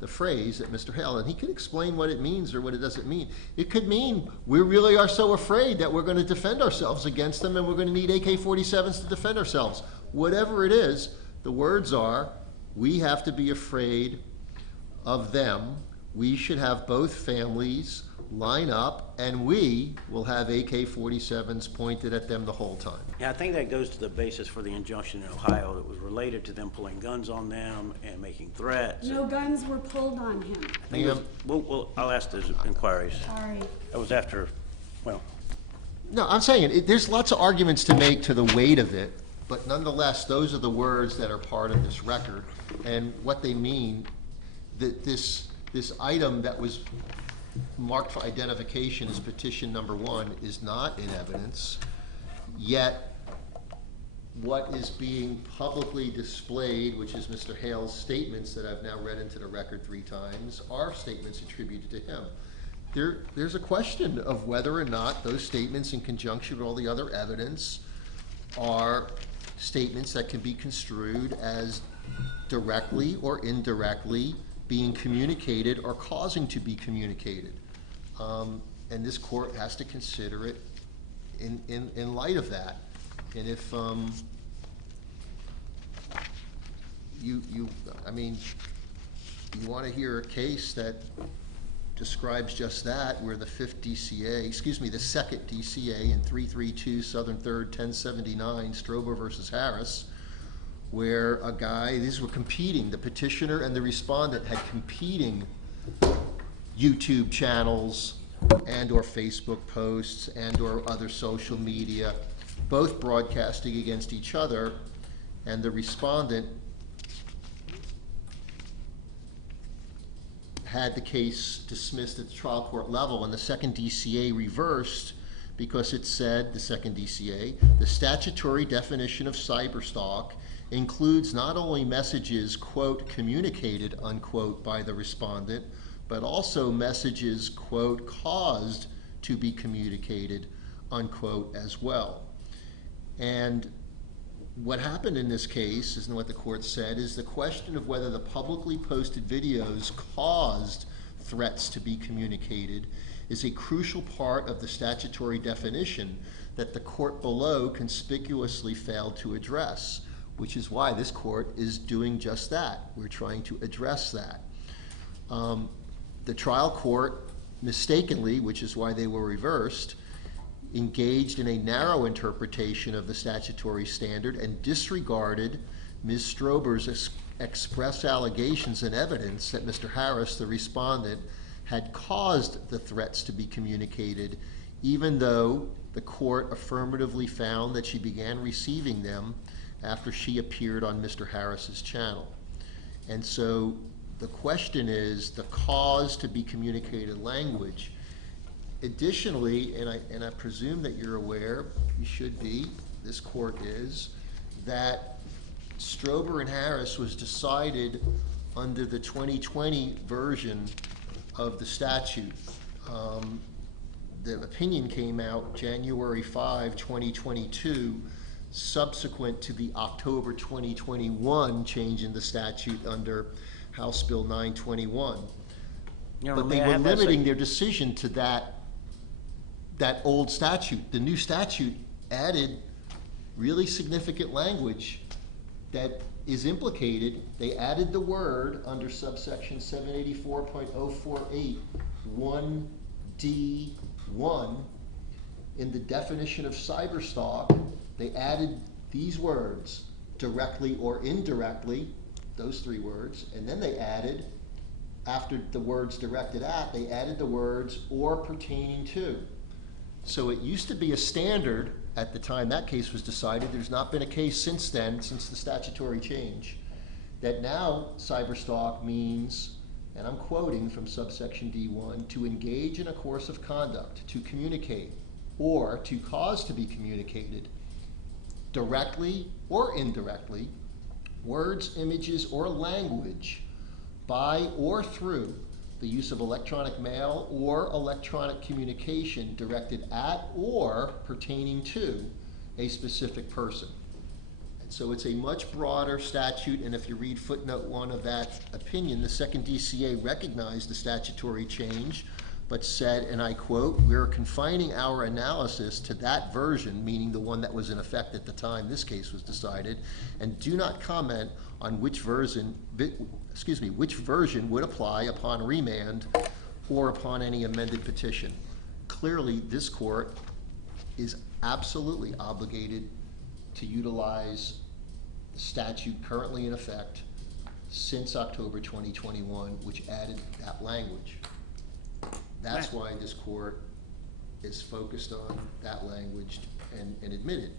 the phrase that Mr. Hale, and he could explain what it means or what it doesn't mean. It could mean we really are so afraid that we're going to defend ourselves against them and we're going to need AK-47s to defend ourselves. Whatever it is, the words are, we have to be afraid of them. We should have both families line up and we will have AK-47s pointed at them the whole time. Yeah, I think that goes to the basis for the injunction in Ohio that was related to them pulling guns on them and making threats. No guns were pulled on him. I think it was, I'll ask those inquiries. Sorry. That was after, well, No, I'm saying, there's lots of arguments to make to the weight of it, but nonetheless, those are the words that are part of this record and what they mean. That this item that was marked for identification as petition number 1 is not in evidence, yet what is being publicly displayed, which is Mr. Hale's statements that I've now read into the record 3 times, are statements attributed to him. There's a question of whether or not those statements in conjunction with all the other evidence are statements that can be construed as directly or indirectly being communicated or causing to be communicated. And this court has to consider it in light of that. And if you want to hear a case that describes just that, where the the second DCA in 332 Southern 3rd 1079, Strober versus Harris, where a guy, these were competing, the petitioner and the respondent had competing YouTube channels and or Facebook posts and or other social media, both broadcasting against each other, and the respondent had the case dismissed at the trial court level, and the second DCA reversed because it said, the second DCA, the statutory definition of cyberstalk includes not only messages, quote, communicated, unquote, by the respondent, but also messages, quote, caused to be communicated, unquote, as well. And what happened in this case, is what the court said, is the question of whether the publicly posted videos caused threats to be communicated is a crucial part of the statutory definition that the court below conspicuously failed to address, which is why this court is doing just that. We're trying to address that. The trial court mistakenly, which is why they were reversed, engaged in a narrow interpretation of the statutory standard and disregarded Ms. Strober's express allegations and evidence that Mr. Harris, the respondent, had caused the threats to be communicated, even though the court affirmatively found that she began receiving them after she appeared on Mr. Harris's channel. And so the question is the cause to be communicated language. Additionally, and I presume that you're aware, you should be, this court is, that Strober and Harris was decided under the 2020 version of the statute. The opinion came out January 5, 2022, subsequent to the October 2021 change in the statute under House Bill 921. But they were limiting their decision to that old statute. The new statute added really significant language that is implicated. They added the word under subsection 784.048 1D1 in the definition of cyberstalk. They added these words, directly or indirectly, those three words, and then they added, after the words directed at, they added the words or pertaining to. So it used to be a standard at the time that case was decided. There's not been a case since then, since the statutory change, that now cyberstalk means, and I'm quoting from subsection D1, to engage in a course of conduct, to communicate, or to cause to be communicated, directly or indirectly, words, images, or language, by or through the use of electronic mail or electronic communication directed at or pertaining to a specific person. And so it's a much broader statute, and if you read footnote 1 of that opinion, the second DCA recognized the statutory change, but said, and I quote, "We're confining our analysis to that version," meaning the one that was in effect at the time this case was decided, "and do not comment on which version would apply upon remand or upon any amended petition." Clearly, this court is absolutely obligated to utilize the statute currently in effect since October 2021, which added that language. That's why this court is focused on that language and admitted.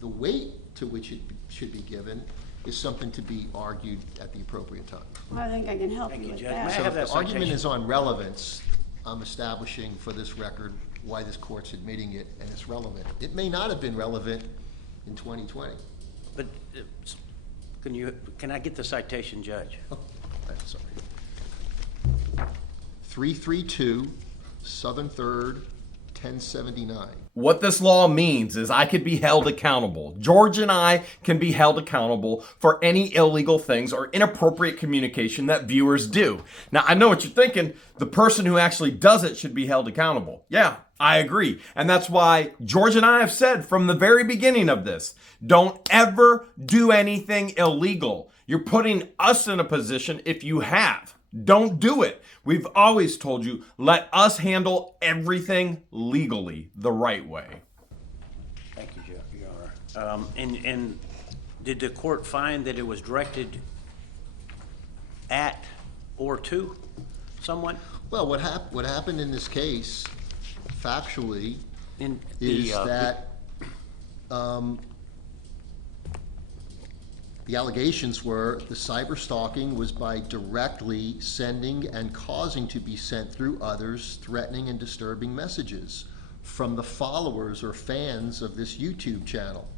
The weight to which it should be given is something to be argued at the appropriate time. Well, I think I can help Thank you you, with Judge. May I that. So have if that the argument citation? is on relevance, I'm establishing for this record why this court's admitting it, and it's relevant. It may not have been relevant in 2020. But can I get the citation, Judge? Oh, I'm sorry. 332 Southern 3rd 1079. What this law means is I could be held accountable. George and I can be held accountable for any illegal things or inappropriate communication that viewers do. Now, I know what you're thinking. The person who actually does it should be held accountable. Yeah, I agree. And that's why George and I have said from the very beginning of this, don't ever do anything illegal. You're putting us in a position, if you have Don't do it. We've always told you, let us handle everything legally the right way. Thank you, Your Honor. And did the court find that it was directed at or to someone? Well, what happened in this case, factually, In is that the allegations were the cyber stalking was by directly sending and causing to be sent through others threatening and disturbing messages from the followers or fans of this YouTube channel.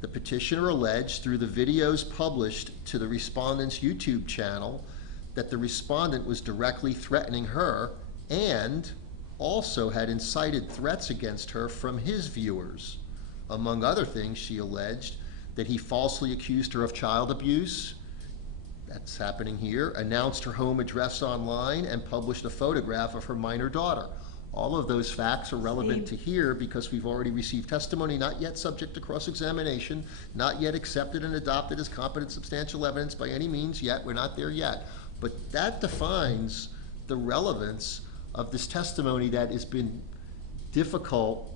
The petitioner alleged through the videos published to the respondent's YouTube channel that the respondent was directly threatening her and also had incited threats against her from his viewers. Among other things, she alleged that he falsely accused her of child abuse, that's happening here, announced her home address online, and published a photograph of her minor daughter. All of those facts are relevant to here because we've already received testimony not yet subject to cross-examination, not yet accepted and adopted as competent substantial evidence by any means yet. We're not there yet. But that defines the relevance of this testimony that has been difficult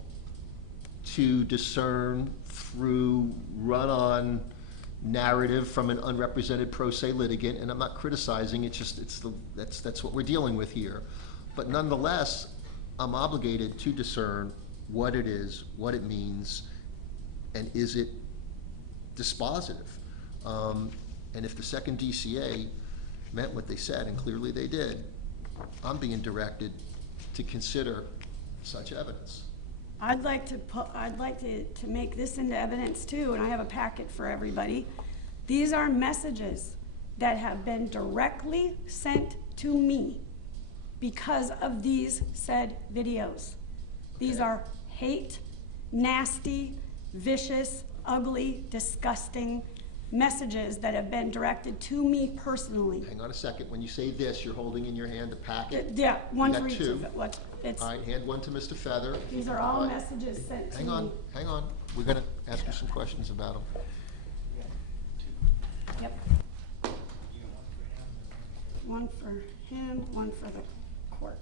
to discern through run-on narrative from an unrepresented pro se litigant, and I'm not criticizing, that's what we're dealing with here. But nonetheless, I'm obligated to discern what it is, what it means, and is it dispositive? And if the second DCA meant what they said, and clearly they did, I'm being directed to consider such evidence. I'd like to make this into evidence too, and I have a packet for everybody. These are messages that have been directly sent to me because of these said videos. These are hate, nasty, vicious, ugly, disgusting messages that have been directed to me personally. Hang on a second. When you say this, you're holding in your hand a packet? Yeah, one You got for each two. of it. What? It's, All right, hand one to Mr. Feather. these are all messages sent to me. Hang on. We're gonna ask you some questions about them. Yep. One for him, one for the court.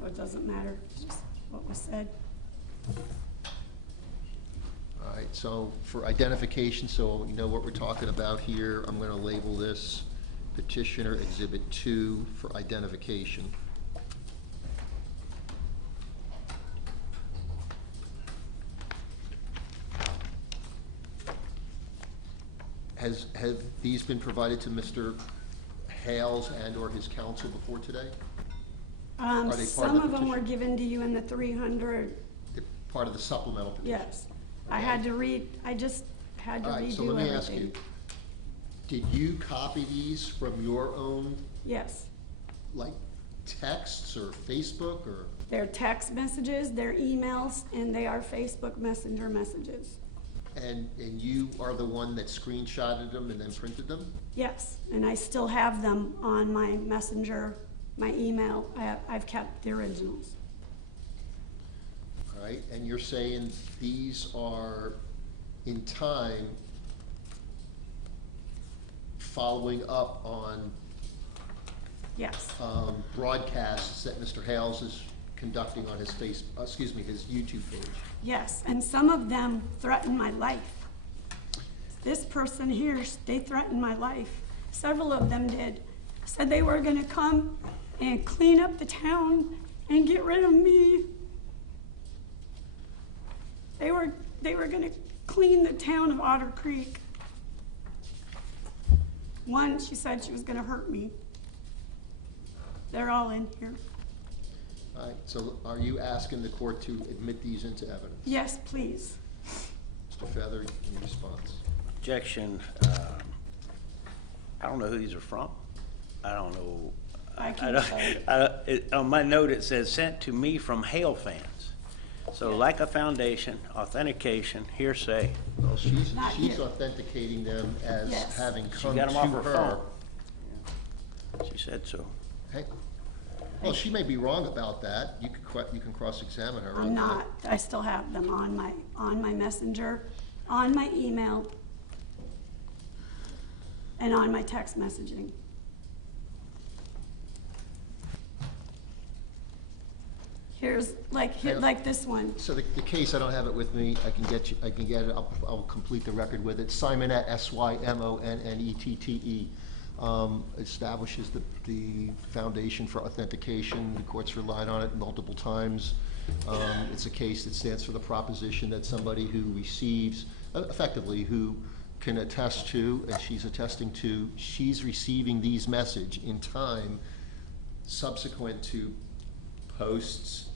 Well, it doesn't matter, it's just what was said. All right, so for identification, so you know what we're talking about here, I'm gonna label this Petitioner Exhibit 2 for identification. Have these been provided to Mr. Hales and or his counsel before today? they part of Some the of them petition? were given to you in the 300, They're part of the supplemental petition? yes. I Okay. had to read, I just had to All right, so redo let me ask you, everything. did you copy these from your own, Yes. like, texts or Facebook or? They're text messages, they're emails, and they are Facebook Messenger messages. And you are the one that screenshotted them and then printed them? Yes, and I still have them on my messenger, my email. I've kept the originals. All right, and you're saying these are in time following up on Yes, broadcasts that Mr. Hales is conducting on his his YouTube page? yes, and some of them threaten my life. This person here, they threatened my life. Several of them did. Said they were gonna come and clean up the town and get rid of me. They were gonna clean the town of Otter Creek. One, she said she was gonna hurt me. They're all in here. All right, so are you asking the court to admit these into evidence? Yes, please. Mr. Feather, in response. Objection. I don't know who these are from. I don't know. I can don't- say. On my note, it says sent to me from Hale fans. So like a foundation, authentication, hearsay. Well, she's Not here. authenticating them as Yes. having She come got them off to her her. phone. She said so. Hey, well, she may be wrong about that. You can cross-examine her on I'm that. not. I still have them on my messenger, on my email. and on my text messaging. Here's, like this one. So the case, I don't have it with me, I can get it, I'll complete the record with it. SIMONETTE, SYMONNETTE, establishes the foundation for authentication. The courts relied on it multiple times. It's a case that stands for the proposition that somebody who receives, effectively, who can attest to, and she's attesting to, she's receiving these messages in time subsequent to posts,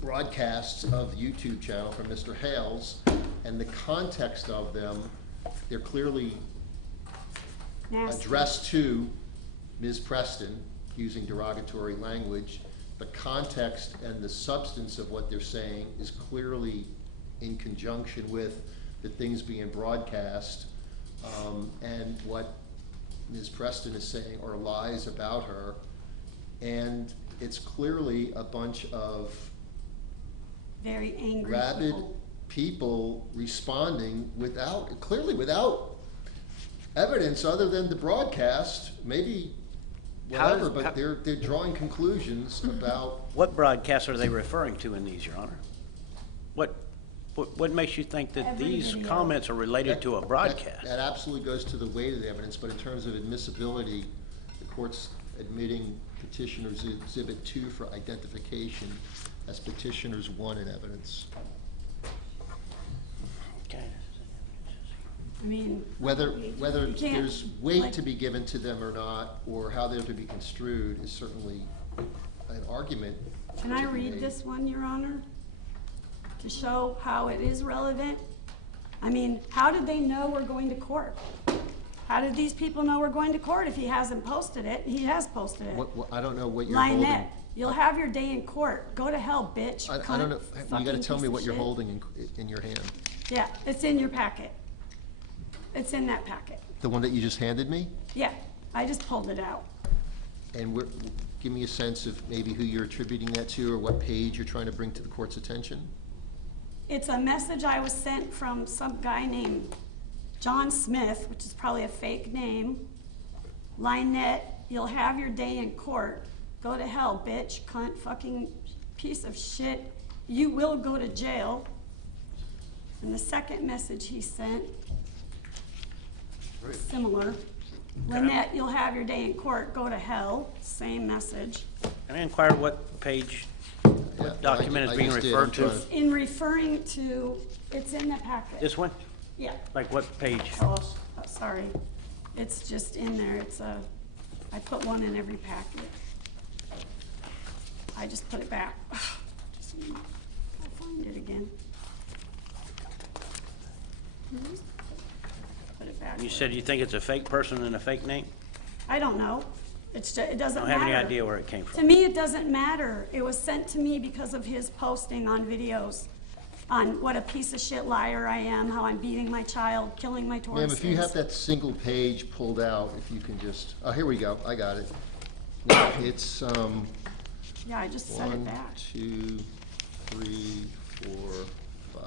broadcasts of the YouTube channel from Mr. Hales, and the context of them, they're clearly Nasty. addressed to Ms. Preston, using derogatory language. The context and the substance of what they're saying is clearly in conjunction with the things being broadcast, and what Ms. Preston is saying are lies about her. And it's clearly a bunch of Very angry rabid people responding clearly without evidence other than the broadcast, maybe whatever, but they're drawing conclusions about. What broadcasts are they referring to in these, Your Honor? What makes you think that Every these video. comments are related to a broadcast? That absolutely goes to the weight of the evidence, but in terms of admissibility, the court's admitting petitioner's exhibit 2 for identification as petitioner's 1 in evidence. Okay. I mean. Whether you can't, there's weight like- to be given to them or not, or how they're to be construed, is certainly an argument. Can I to be read made. this one, Your Honor? To show how it is relevant? I mean, how did they know we're going to court? How did these people know we're going to court if he hasn't posted it? He has posted it. I don't know what you're holding. LIEnette, you'll have your day in court. Go to hell, bitch. I cunt, don't know, you fucking gotta tell piece me of what you're shit. holding in your hand. Yeah, it's in your packet. It's in that packet. The one that you just handed me? Yeah, I just pulled it out. And give me a sense of maybe who you're attributing that to, or what page you're trying to bring to the court's attention? It's a message I was sent from some guy named John Smith, which is probably a fake name. LIEnette, you'll have your day in court. Go to hell, bitch, cunt, fucking piece of shit. You will go to jail. And the second message he sent, similar. LIEnette, you'll have your day in court. Go to hell. Same message. Can I inquire what page, Yeah, document is being I just did. referred I'm to? trying In referring to, it's in the packet. This one? Yeah. Like what page? Oh, sorry. It's just in there. I put one in every packet. I just put it back. Just, I'll find it again. Put it back. You said you think it's a fake person and a fake name? I don't know. It's just, it I doesn't don't matter. have any idea where it came To from. me, it doesn't matter. It was sent to me because of his posting on videos on what a piece of shit liar I am, how I'm beating my child, killing my Tauruses. Ma'am, if you have that single page pulled out, if you can just, oh, here we go, I got it. It's, Yeah, I just set it 1, back. 2, 3, 4, 5.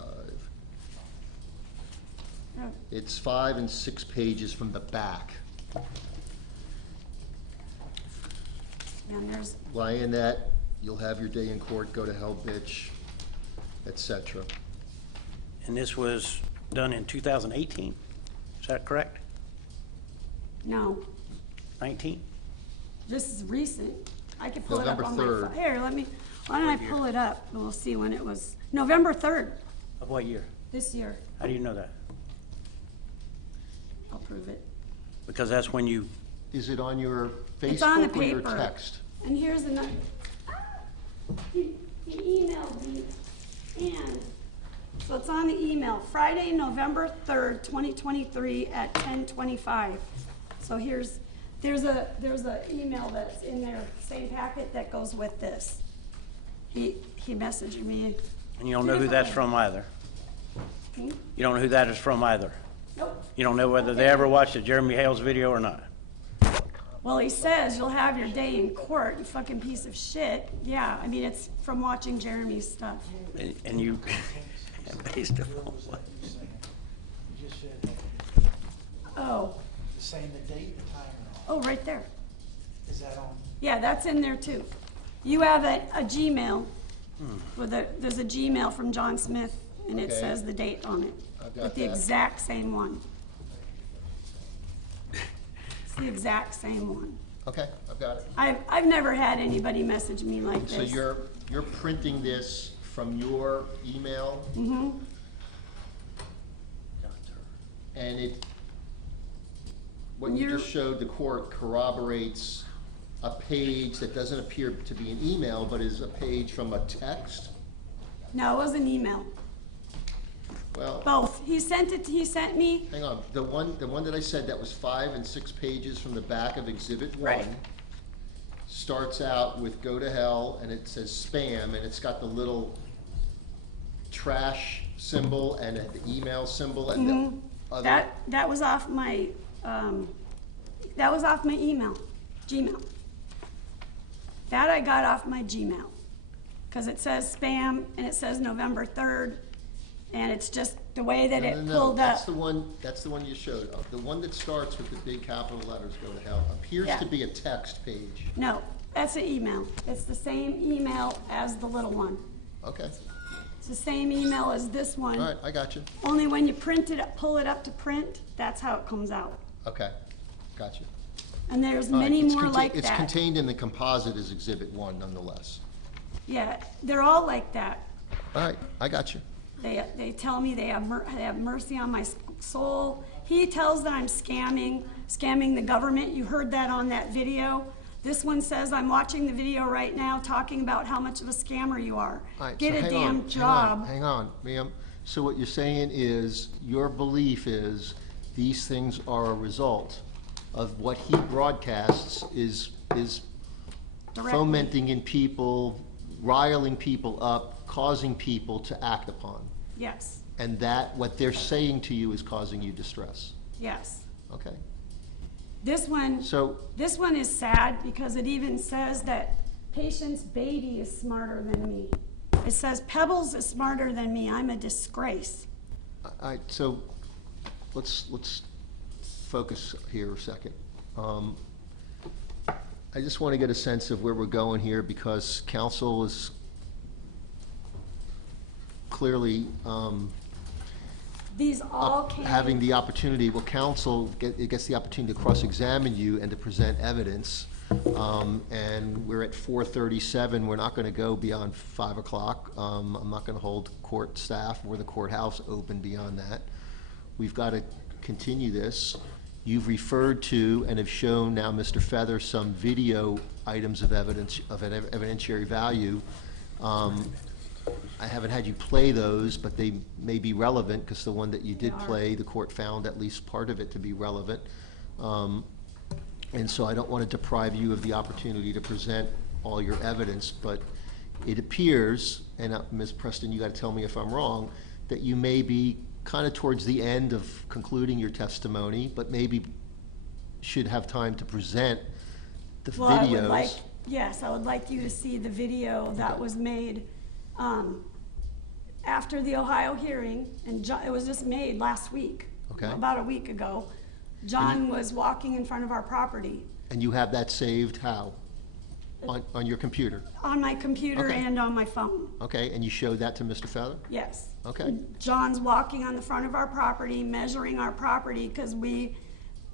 Yeah. It's 5 and 6 pages from the back. And there's, LIEnette, you'll have your day in court, go to hell, bitch, etc. And this was done in 2018? Is that correct? no, 19? this is recent. I could pull it up on November my 3rd. phone. Here, why don't I pull it up and we'll see when it was. November 3rd, Of what year? this year. How do you know that? I'll prove it. Because that's when you, Is it on your It's on the Facebook or your paper. text? And here's another. He emailed me, and, so it's on the email, Friday, November 3rd, 2023 at 10:25. So there's a email that's in there, same packet that goes with this. He messaged me. and you don't know who that's from either? Hmm? You don't know who that is from either? Nope. You don't know whether they ever watched the Jeremy Hales video or not? Well, he says you'll have your day in court, you fucking piece of shit. Yeah, I mean, it's from watching Jeremy's stuff. And you, based upon what? Oh, saying the date and time and all. Oh, right there. Is that on? Yeah, that's in there too. You have a Gmail, there's a Gmail from John Smith, and it Okay. says the date on it. I've got With the that. exact same one. It's the exact same one. Okay, I've got it. I've never had anybody message me like this. So you're printing this from your email? Mm-hmm. And what you just showed the court corroborates a page that doesn't appear to be an email, but is a page from a text? No, it was an email. Well, Both. He sent me, hang on, the one that I said that was 5 and 6 pages from the back of Exhibit 1 Right. starts out with "go to hell" and it says spam, and it's got the little trash symbol and the email symbol and the other. that was off my email, Gmail. That I got off my Gmail, because it says spam and it says November 3rd, and it's just the way that it pulled up. That's the one you showed. The one that starts with the big capital letters, "go to hell," appears Yeah. to be a text page. No, that's an email. It's the same email as the little one. Okay, It's the same email as this one. all right, I got you. Only when you print it, pull it up to print, that's how it comes out. Okay, got you. And there's All right, many it's more like It's that. contained in the composite as Exhibit 1 nonetheless. Yeah, they're all like that. All right, I got you. They tell me they have mercy on my soul. He tells that I'm scamming the government. You heard that on that video. This one says I'm watching the video right now talking about how much of a scammer you are. All right, Get so a hang damn on, job. Hang on, ma'am. So what you're saying is, your belief is these things are a result of what he broadcasts is Directly. fomenting in people, riling people up, causing people to act upon. Yes, And that, what they're saying to you is causing you distress. yes. Okay? This one So, is sad because it even says that patient's baby is smarter than me. It says Pebbles is smarter than me. I'm a disgrace. so let's focus here a second. I just want to get a sense of where we're going here, because counsel is clearly These all came. having the opportunity, well, counsel gets the opportunity to cross-examine you and to present evidence. And we're at 4:37, we're not gonna go beyond 5 o'clock. I'm not gonna hold court staff or the courthouse open beyond that. We've gotta continue this. You've referred to and have shown now, Mr. Feather, some video items of evidence, of an evidentiary value. I haven't had you play those, but they may be relevant, because the one that you did play, the court found at least part of it to be relevant. And so I don't want to deprive you of the opportunity to present all your evidence, but it appears, and Ms. Preston, you got to tell me if I'm wrong, that you may be kind of towards the end of concluding your testimony, but maybe should have time to present the Well, I would videos. like, yes, I would like you to see the video that was made after the Ohio hearing, and it was just made last week. Okay. About a week ago. John was walking in front of our property And you have that saved how? On your computer? on my computer Okay. and on my phone, Okay, and you showed that to Mr. Feather? yes. Okay. John's walking on the front of our property, measuring our property, because we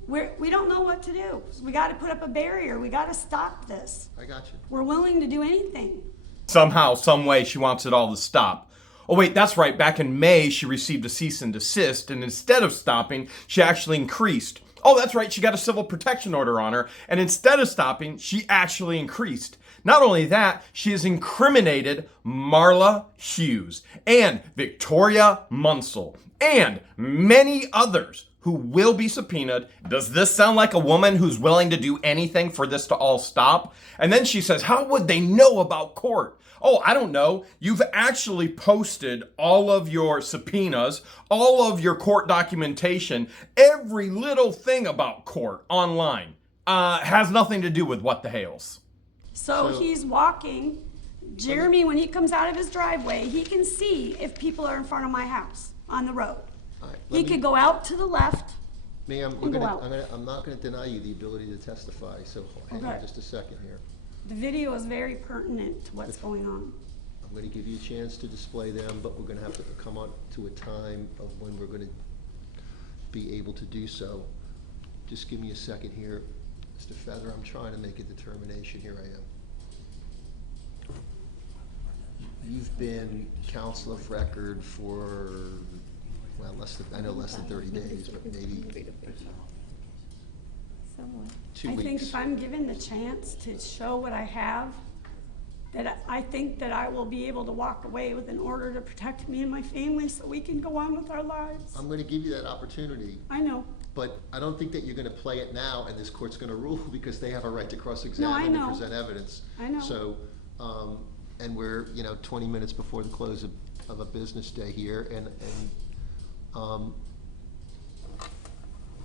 don't know what to do. We gotta put up a barrier, we gotta stop this. I got you. We're willing to do anything. Somehow, some way, she wants it all to stop. Oh wait, that's right. Back in May, she received a cease and desist, and instead of stopping, she actually increased. Oh, that's right. She got a civil protection order on her, and instead of stopping, she actually increased. Not only that, she has incriminated Marla Hughes and Victoria Munsell and many others who will be subpoenaed. Does this sound like a woman who's willing to do anything for this to all stop? And then she says, how would they know about court? Oh, I don't know. You've actually posted all of your subpoenas, all of your court documentation, every little thing about court online. Has nothing to do with what the hales. So So- he's walking. Jeremy, when he comes out of his driveway, he can see if people are in front of my house on the road. All right, He could go out to the left Ma'am, And go out. I'm not gonna deny you the ability to testify, so hang on Okay. just a second here. The video is very pertinent to what's going on. I'm gonna give you a chance to display them, but we're gonna have to come on to a time of when we're gonna be able to do so. Just give me a second here. Mr. Feather, I'm trying to make a determination. Here I am. You've been counsel of record for, well, less than 30 days, but maybe 2 I weeks. think if I'm given the chance to show what I have, that I think that I will be able to walk away with an order to protect me and my family so we can go on with our lives. I'm gonna give you that opportunity, I know. but I don't think that you're gonna play it now and this court's gonna rule because they have a right to cross-examine and know. present evidence. I know. So, and we're, 20 minutes before the close of a business day here,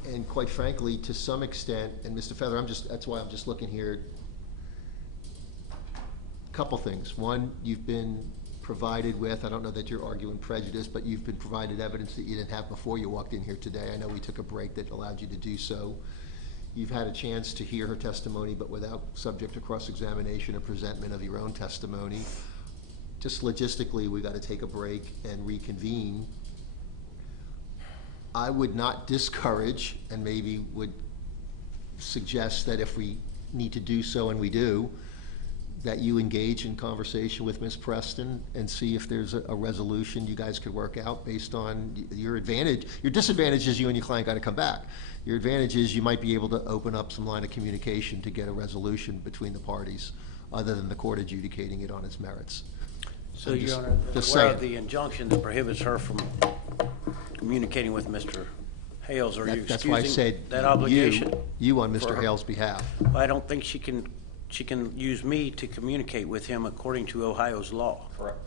and quite frankly, to some extent, and Mr. Feather, that's why I'm just looking here. Couple things. One, you've been provided with, I don't know that you're arguing prejudice, but you've been provided evidence that you didn't have before you walked in here today. I know we took a break that allowed you to do so. You've had a chance to hear her testimony, but without subject to cross-examination or presentment of your own testimony. Just logistically, we gotta take a break and reconvene. I would not discourage, and maybe would suggest that if we need to do so, and we do, that you engage in conversation with Ms. Preston and see if there's a resolution you guys could work out based on your advantage. Your disadvantage is you and your client gotta come back. Your advantage is you might be able to open up some line of communication to get a resolution between the parties, other than the court adjudicating it on its merits. So, I'm Your just- Honor, just aware saying. of the injunction that prohibits her from communicating with Mr. Hales, are you That's why I excusing said that obligation? you on for Mr. her? Hale's behalf. I don't think she can use me to communicate with him according to Ohio's law. Correct.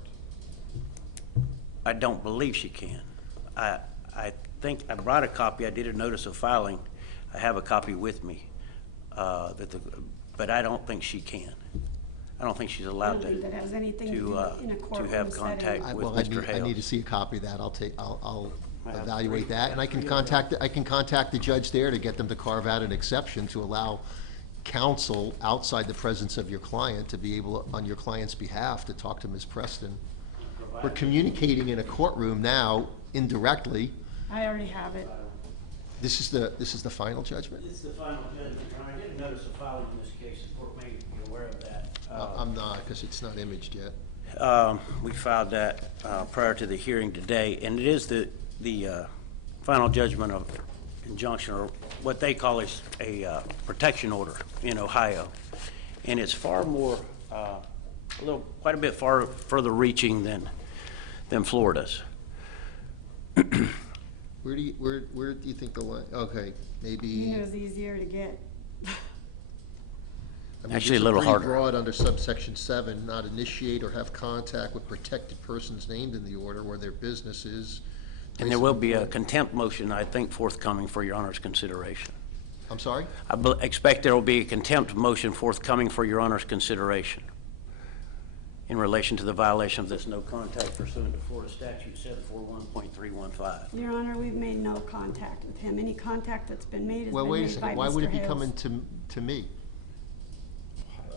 I don't believe she can. I think I brought a copy. I did a notice of filing. I have a copy with me, but I don't think she can. I don't think she's I allowed don't think that has anything to do in a to courtroom have setting. contact with Well, Mr. I need to Hales. see a copy of that. I'll have evaluate three- that, and I can contact the judge there to get them to carve out an exception to allow counsel outside the presence of your client to be able, on your client's behalf, to talk to Ms. Preston. We're communicating in a courtroom now indirectly. I already have it. This is the final judgment? It's the final judgment, Your Honor. I did a notice of filing in this case. The court may be aware of that. I'm not, because it's not imaged yet. We filed that prior to the hearing today, and it is the final judgment of injunction, or what they call is a protection order in Ohio. And it's far more, quite a bit further reaching than Florida's. Where do you think the line, okay, maybe. You knew it was easier to get. I mean, Actually, a this is little pretty harder. broad under subsection 7, not initiate or have contact with protected persons named in the order where their business is. And there will be a contempt motion, I think, forthcoming for Your Honor's consideration. I'm sorry? Expect there will be a contempt motion forthcoming for Your Honor's consideration in relation to the violation of this no contact pursuant to Florida Statute 741.315. Your Honor, we've made no contact with him. Any contact that's been made has Well, been wait a made by second, why would Mr. it be Hales. coming to me?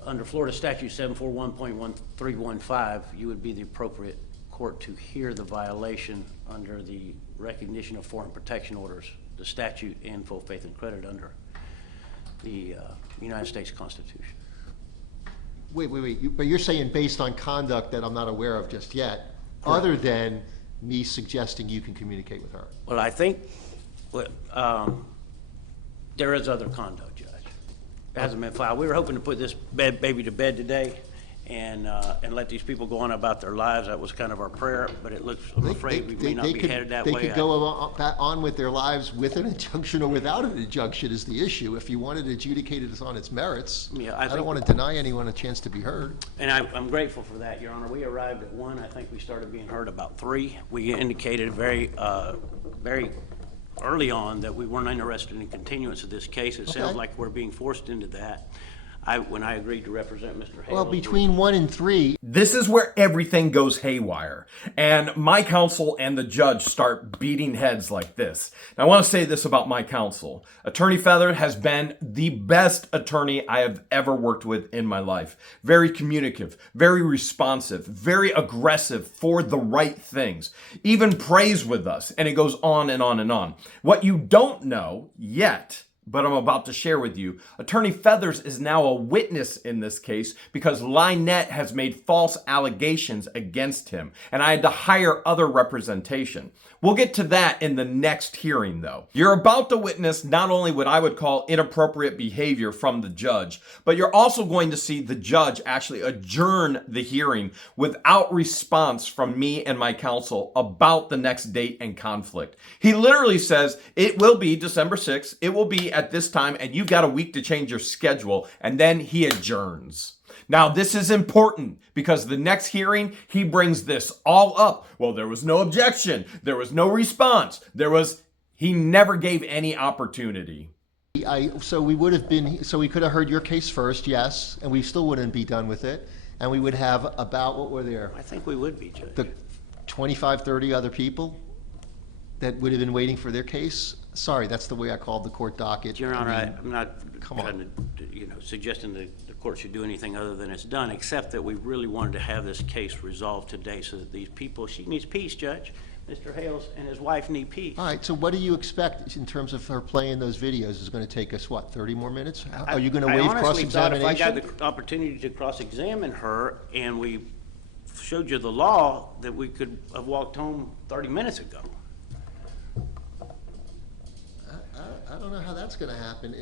Under Florida Statute 741.1315, you would be the appropriate court to hear the violation under the recognition of foreign protection orders, the statute, and full faith and credit under the United States Constitution. Wait, but you're saying based on conduct that I'm not aware of just yet, other than me suggesting you can communicate with her? Well, I think there is other conduct, Judge. It hasn't been filed. We were hoping to put this baby to bed today and let these people go on about their lives. That was kind of our prayer, but it looks, I'm afraid we may not be headed that way. They could go on with their lives with an injunction or without an injunction is the issue. If you wanted to adjudicate it on its merits, Yeah, I don't want to deny anyone a chance to be heard. And I'm grateful for that, Your Honor. We arrived at 1. I think we started being heard about 3. We indicated very early on that we weren't interested in continuance of this case. It sounds Okay. like we're being forced into that. when I agreed to represent Mr. Hales. Well, between 1 and 3, This is where everything goes haywire. And my counsel and the judge start beating heads like this. Now, I want to say this about my counsel. Attorney Feather has been the best attorney I have ever worked with in my life. Very communicative, very responsive, very aggressive for the right things. Even prays with us, and it goes on and on and on. What you don't know yet, but I'm about to share with you, Attorney Feathers is now a witness in this case because LIEnette has made false allegations against him, and I had to hire other representation. We'll get to that in the next hearing, though. You're about to witness not only what I would call inappropriate behavior from the judge, but you're also going to see the judge actually adjourn the hearing without response from me and my counsel about the next date and conflict. He literally says, it will be December 6th, it will be at this time, and you've got a week to change your schedule, and then he adjourns. Now, this is important because the next hearing, he brings this all up. Well, there was no objection. There was no response. He never gave any opportunity. so we could have heard your case first, yes, and we still wouldn't be done with it. And we would have about, what were there? I think we would be, Judge. The 25, 30 other people that would have been waiting for their case? Sorry, that's the way I called the court docket. Your Honor, I mean, I'm not suggesting that the court should do anything other than it's done, except that we really wanted to have this case resolved today so that these people, she needs peace, Judge. Mr. Hales and his wife need peace. All right, so what do you expect in terms of her playing those videos? Is it going to take us, what, 30 more minutes? Are you going to waive I honestly thought if I cross-examination? got the opportunity to cross-examine her and we showed you the law, that we could have walked home 30 minutes ago. I don't know how that's going to happen.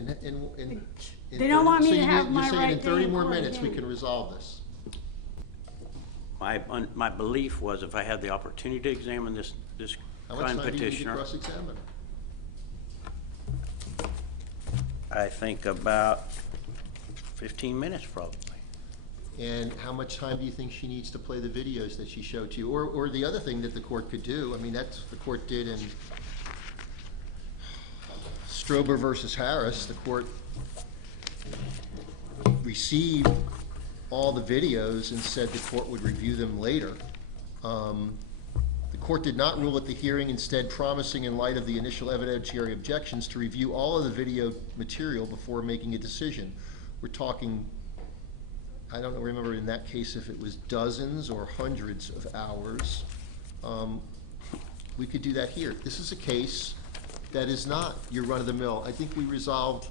They don't want me to have my You're saying right in day 30 in more court minutes, we again. can resolve this? My belief was if I had the opportunity to examine this How much crime time do you need to petitioner, cross-examine her? I think about 15 minutes probably. And how much time do you think she needs to play the videos that she showed to you? Or the other thing that the court could do, I mean, that's the court did in Strober versus Harris. The court received all the videos and said the court would review them later. The court did not rule at the hearing, instead promising, in light of the initial evidentiary objections, to review all of the video material before making a decision. We're talking, I don't remember in that case if it was dozens or hundreds of hours. We could do that here. This is a case that is not your run-of-the-mill. I think we resolved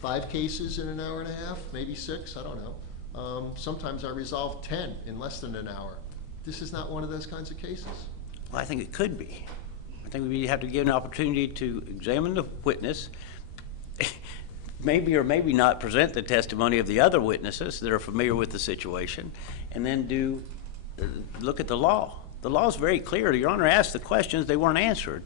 5 cases in an hour and a half, maybe 6, I don't know. Sometimes I resolve 10 in less than an hour. This is not one of those kinds of cases. Well, I think it could be. I think we have to give an opportunity to examine the witness, maybe or maybe not present the testimony of the other witnesses that are familiar with the situation, and then look at the law. The law is very clear. Your Honor asked the questions, they weren't answered.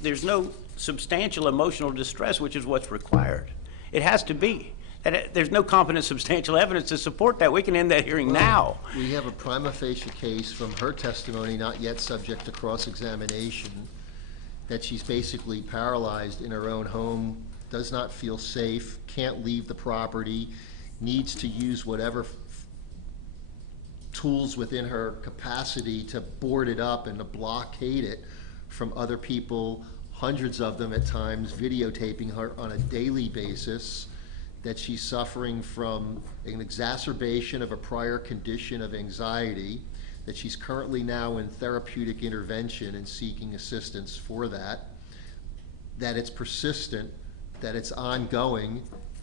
There's no substantial emotional distress, which is what's required. It has to be. There's no competent substantial evidence to support that. We can end that hearing now. We have a prima facie case from her testimony, not yet subject to cross-examination, that she's basically paralyzed in her own home, does not feel safe, can't leave the property, needs to use whatever tools within her capacity to board it up and to blockade it from other people, hundreds of them at times, videotaping her on a daily basis, that she's suffering from an exacerbation of a prior condition of anxiety, that she's currently now in therapeutic intervention and seeking assistance for that it's persistent, that it's ongoing,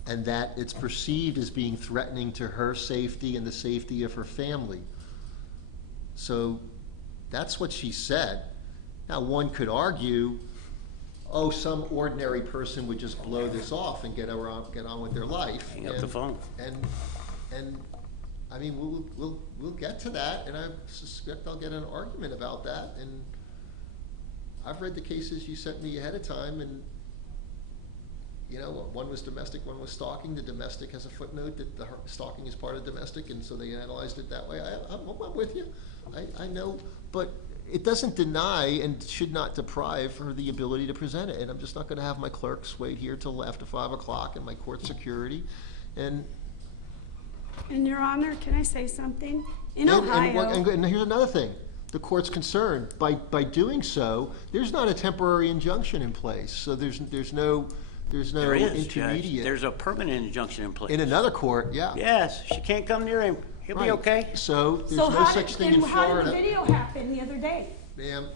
and that it's perceived as being threatening to her safety and the safety of her family. So that's what she said. Now, one could argue, oh, some ordinary person would just blow this off and get on with their life. Hang up the phone. And I mean, we'll get to that, and I suspect I'll get an argument about that. And I've read the cases you sent me ahead of time, and one was domestic, one was stalking. The domestic has a footnote that the stalking is part of domestic, and so they analyzed it that way. I'm with you. I know, but it doesn't deny and should not deprive her the ability to present it. And I'm just not going to have my clerks wait here till after 5 o'clock and my court security And Your Honor, can I say something? In And Ohio, here's another thing. The court's concerned, by doing so, there's not a temporary injunction in place, so there's no There is, Judge. intermediate. There's a permanent injunction in place. In another court, yeah. Yes, she can't come near him. He'll be Right. okay. So there's so no such thing in how did the Florida. video happen the other day? Ma'am,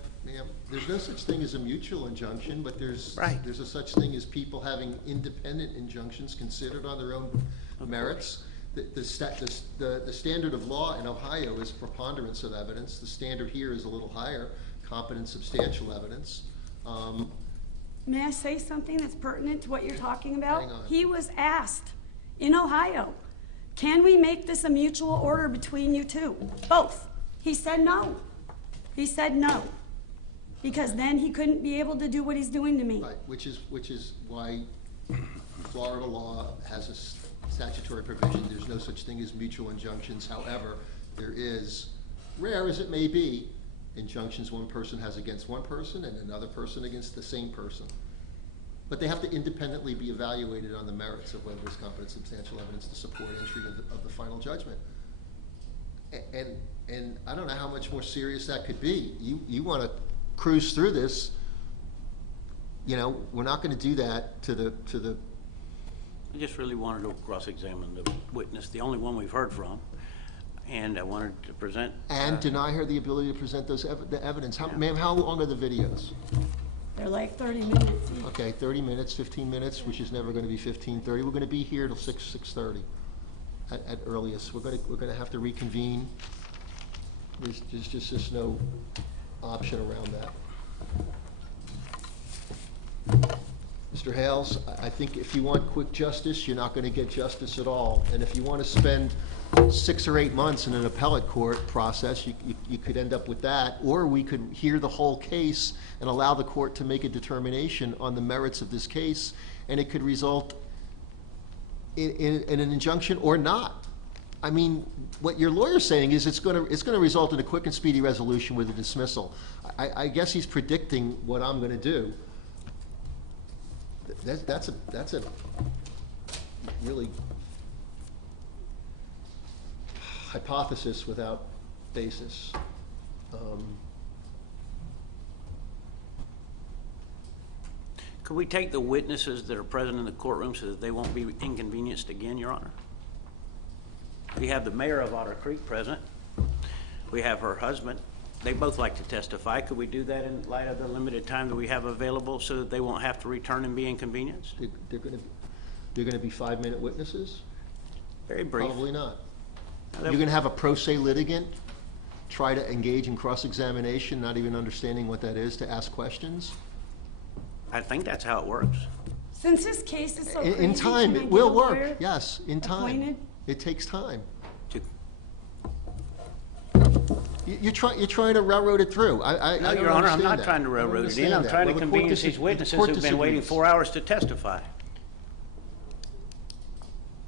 there's no such thing as a mutual injunction, but there's Right. a such thing as people having independent injunctions considered on their own merits. The standard of law in Ohio is preponderance of evidence. The standard here is a little higher, competent substantial evidence. May I say something that's pertinent to what you're talking about? Hang on. He was asked in Ohio, can we make this a mutual order between you two? Both. He said no. He said no. Because then he couldn't be able to do what he's doing to me. Right, which is why Florida law has a statutory provision. There's no such thing as mutual injunctions. However, there is, rare as it may be, injunctions one person has against one person and another person against the same person. But they have to independently be evaluated on the merits of whether there's competent substantial evidence to support entry of the final judgment. And I don't know how much more serious that could be. You want to cruise through this, we're not going to do that to the I just really wanted to cross-examine the witness, the only one we've heard from, and I wanted to present. and deny her the ability to present the evidence. Ma'am, how long are the videos? They're like 30 minutes each. Okay, 30 minutes, 15 minutes, which is never going to be 15:30. We're going to be here till 6:30 at earliest. We're going to have to reconvene. There's just no option around that. Mr. Hales, I think if you want quick justice, you're not going to get justice at all. And if you want to spend 6 or 8 months in an appellate court process, you could end up with that. Or we could hear the whole case and allow the court to make a determination on the merits of this case, and it could result in an injunction or not. I mean, what your lawyer's saying is it's going to result in a quick and speedy resolution with a dismissal. I guess he's predicting what I'm going to do. That's a really hypothesis without basis. Could we take the witnesses that are present in the courtroom so that they won't be inconvenienced again, Your Honor? We have the mayor of Otter Creek present. We have her husband. They both like to testify. Could we do that in light of the limited time that we have available so that they won't have to return and be inconvenienced? They're going to be 5-minute witnesses? Very brief. Probably not. Now, You're going to have a pro se litigant try to engage in cross-examination, not even understanding what that is, to ask questions? I think that's how it works. Since this case is so crazy, In time, can I it get will a work, lawyer yes, in time. appointed? It takes time. To- You're trying to railroad it through. No, I don't Your Honor, I'm understand not that. trying to I don't railroad it in. understand I'm that. trying to Well, the court convenience these the witnesses court who've been waiting disagrees. 4 hours to testify.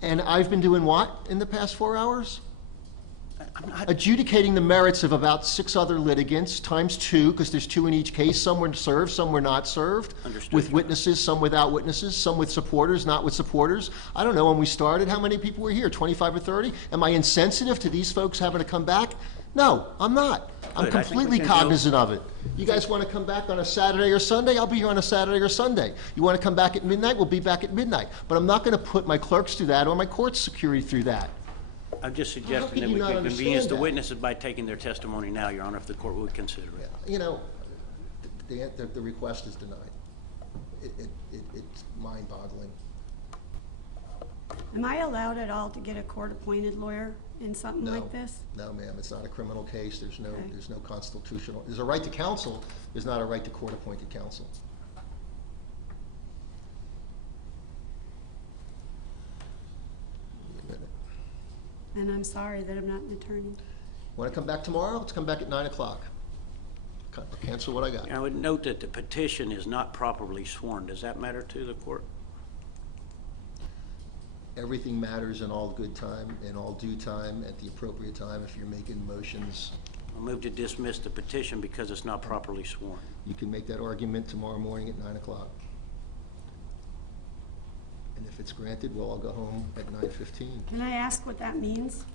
And I've been doing what in the past 4 hours? I'm not, Adjudicating the merits of about 6 other litigants, times 2, because there's 2 in each case. Some were served, some were not served. Understood, With Your witnesses, some without witnesses, some with supporters, not with supporters. I don't know when we started, how many people were here, 25 or 30? Am I insensitive to these folks having to come back? No, I'm not. I'm Good, I think we completely can do- cognizant of it. You guys want to come back on a Saturday or Sunday? I'll be here on a Saturday or Sunday. You want to come back at midnight? We'll be back at midnight. But I'm not going to put my clerks through that or my court security through that. I'm just can suggesting that you we not can understand convenience the that? witnesses by taking their testimony now, Your Honor, if the court would consider it. You know, the request is denied. It's mind-boggling. Am I allowed at all to get a court-appointed lawyer in something No, like this? no, ma'am, it's not a criminal case. There's no Okay. constitutional, there's a right to counsel, there's not a right to court-appointed counsel. Give me a minute. And I'm sorry that I'm not an attorney. Want to come back tomorrow? Let's come back at 9 o'clock. Cancel what I got. I would note that the petition is not properly sworn. Does that matter to the court? Everything matters in all good time, in all due time, at the appropriate time, if you're making motions. I'll move to dismiss the petition because it's not properly sworn. You can make that argument tomorrow morning at 9 o'clock. And if it's granted, we'll all go home at 9:15. Can I ask what that means?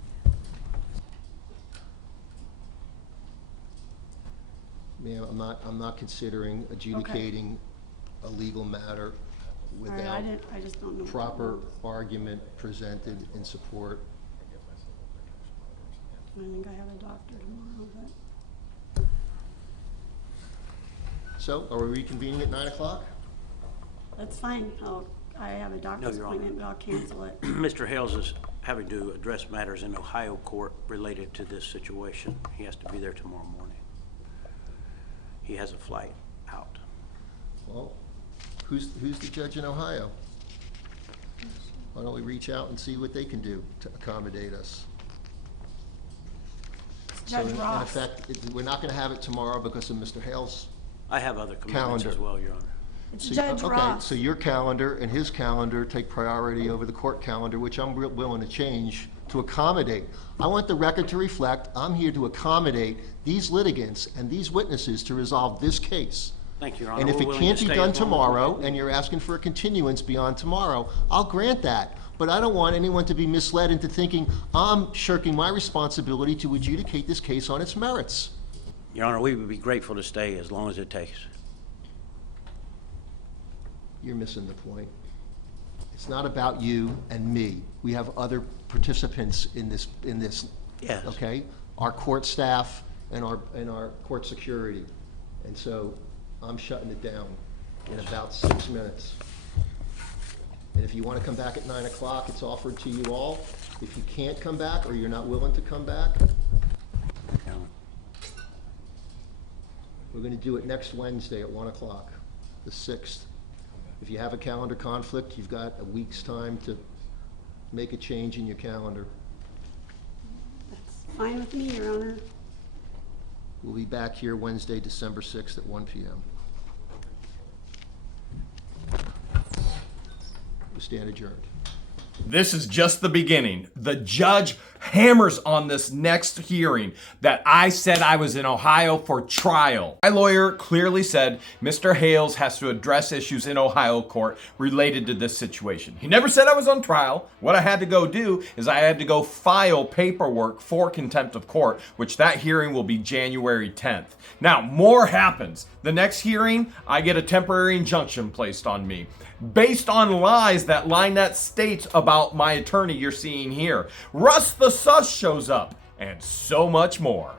Ma'am, I'm not considering adjudicating a legal matter All right, without I just don't know. what that proper means. argument presented in support. I think I have a doctor tomorrow, but. So, are we reconvening at 9 o'clock? That's fine. I have a doctor's Your Honor. appointment, but I'll cancel it. Mr. Hales is having to address matters in Ohio court related to this situation. He has to be there tomorrow morning. He has a flight out. Well, who's the judge in Ohio? Why don't we reach out and see what they can do to accommodate us? Judge So in Ross. effect, we're not gonna have it tomorrow because of Mr. Hale's. I have other commitments as Calendar. well, Your Honor. It's So- Judge okay, Ross. so your calendar and his calendar take priority over the court calendar, which I'm willing to change to accommodate. I want the record to reflect, I'm here to accommodate these litigants and these witnesses to resolve this case. Thank you, Your Honor. And if We're it willing to can't be stay done as long as we tomorrow, can. and you're asking for a continuance beyond tomorrow, I'll grant that. But I don't want anyone to be misled into thinking I'm shirking my responsibility to adjudicate this case on its merits. Your Honor, we would be grateful to stay as long as it takes. You're missing the point. It's not about you and me. We have other participants in this, Yes. okay? Our court staff and our court security. And so I'm shutting it down in about 6 minutes. And if you want to come back at 9 o'clock, it's offered to you all. If you can't come back or you're not willing to come back, Your Honor. we're going to do it next Wednesday at 1 o'clock, the 6th. If you have a calendar conflict, you've got a week's time to make a change in your calendar. That's fine with me, Your Honor. We'll be back here Wednesday, December 6th at 1 p.m. We stand adjourned. This is just the beginning. The judge hammers on this next hearing that I said I was in Ohio for trial. My lawyer clearly said Mr. Hales has to address issues in Ohio court related to this situation. He never said I was on trial. What I had to go do is I had to go file paperwork for contempt of court, which that hearing will be January 10th. Now, more happens. The next hearing, I get a temporary injunction placed on me based on lies that LIEnette states about my attorney you're seeing here. Russ the Sus shows up, and so much more.